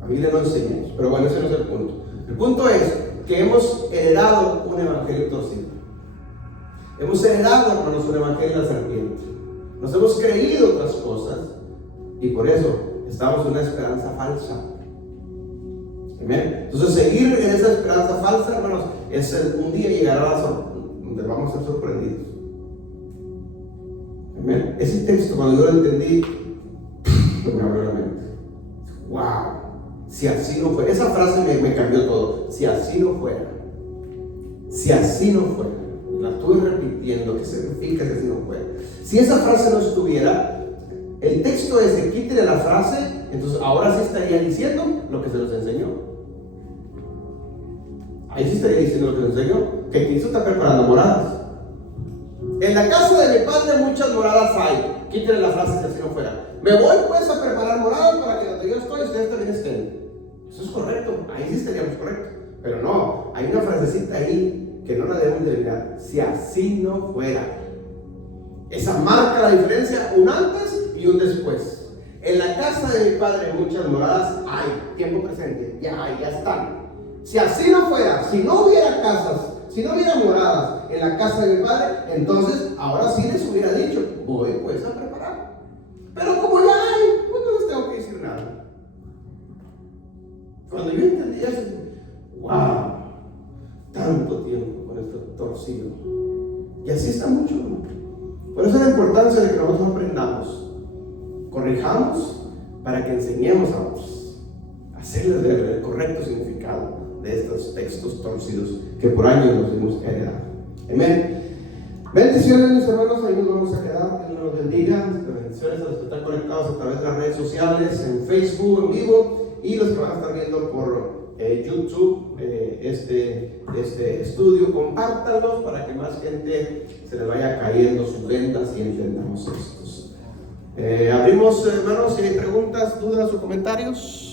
La Biblia no enseña eso, pero bueno, ese no es el punto. El punto es que hemos heredado un evangelio torcido. Hemos heredado, hermanos, un evangelio de la serpiente. Nos hemos creído otras cosas y por eso estamos en una esperanza falsa. Amén. Entonces, seguir en esa esperanza falsa, hermanos, un día llegará donde vamos a ser sorprendidos. Amén. Ese texto, cuando yo lo entendí, me abrió la mente. ¡Wow! Si así no fuera, esa frase me cambió todo. Si así no fuera, si así no fuera, la estuve repitiendo. ¿Qué significa si así no fuera? Si esa frase no estuviera, el texto ese, quítele la frase, entonces ahora sí estaría diciendo lo que se nos enseñó. Ahí sí estaría diciendo lo que nos enseñó, que Cristo está preparando moradas. En la casa de mi padre muchas moradas hay. Quítele la frase si así no fuera. Me voy pues a preparar moradas para que donde yo estoy ustedes también estén. Eso es correcto, ahí sí estaríamos correctos. Pero no, hay una frasecita ahí que no la debemos de olvidar. Si así no fuera. Esa marca la diferencia, un antes y un después. En la casa de mi padre muchas moradas hay. Tiempo presente, ya hay, ya están. Si así no fuera, si no hubiera casas, si no hubiera moradas en la casa de mi padre, entonces ahora sí les hubiera dicho, voy pues a preparar. Pero como ya hay, pues no les tengo que decir nada. Cuando yo entendí eso, wow, tanto tiempo con esto torcido. Y así está mucho, ¿no? Por eso la importancia de que nosotros aprendamos, corrijamos para que enseñemos a otros, a hacerles ver el correcto significado de estos textos torcidos que por años nos hemos heredado. Amén. Bendiciones, mis hermanos, ahí nos vamos a quedar. Dios nos bendiga. Bendiciones a los que están conectados a través de las redes sociales, en Facebook, en vivo, y los que van a estar viendo por YouTube este estudio. Compártanlos para que más gente se les vaya cayendo sus ventas y entendamos estos. Abrimos, hermanos, si hay preguntas, dudas o comentarios.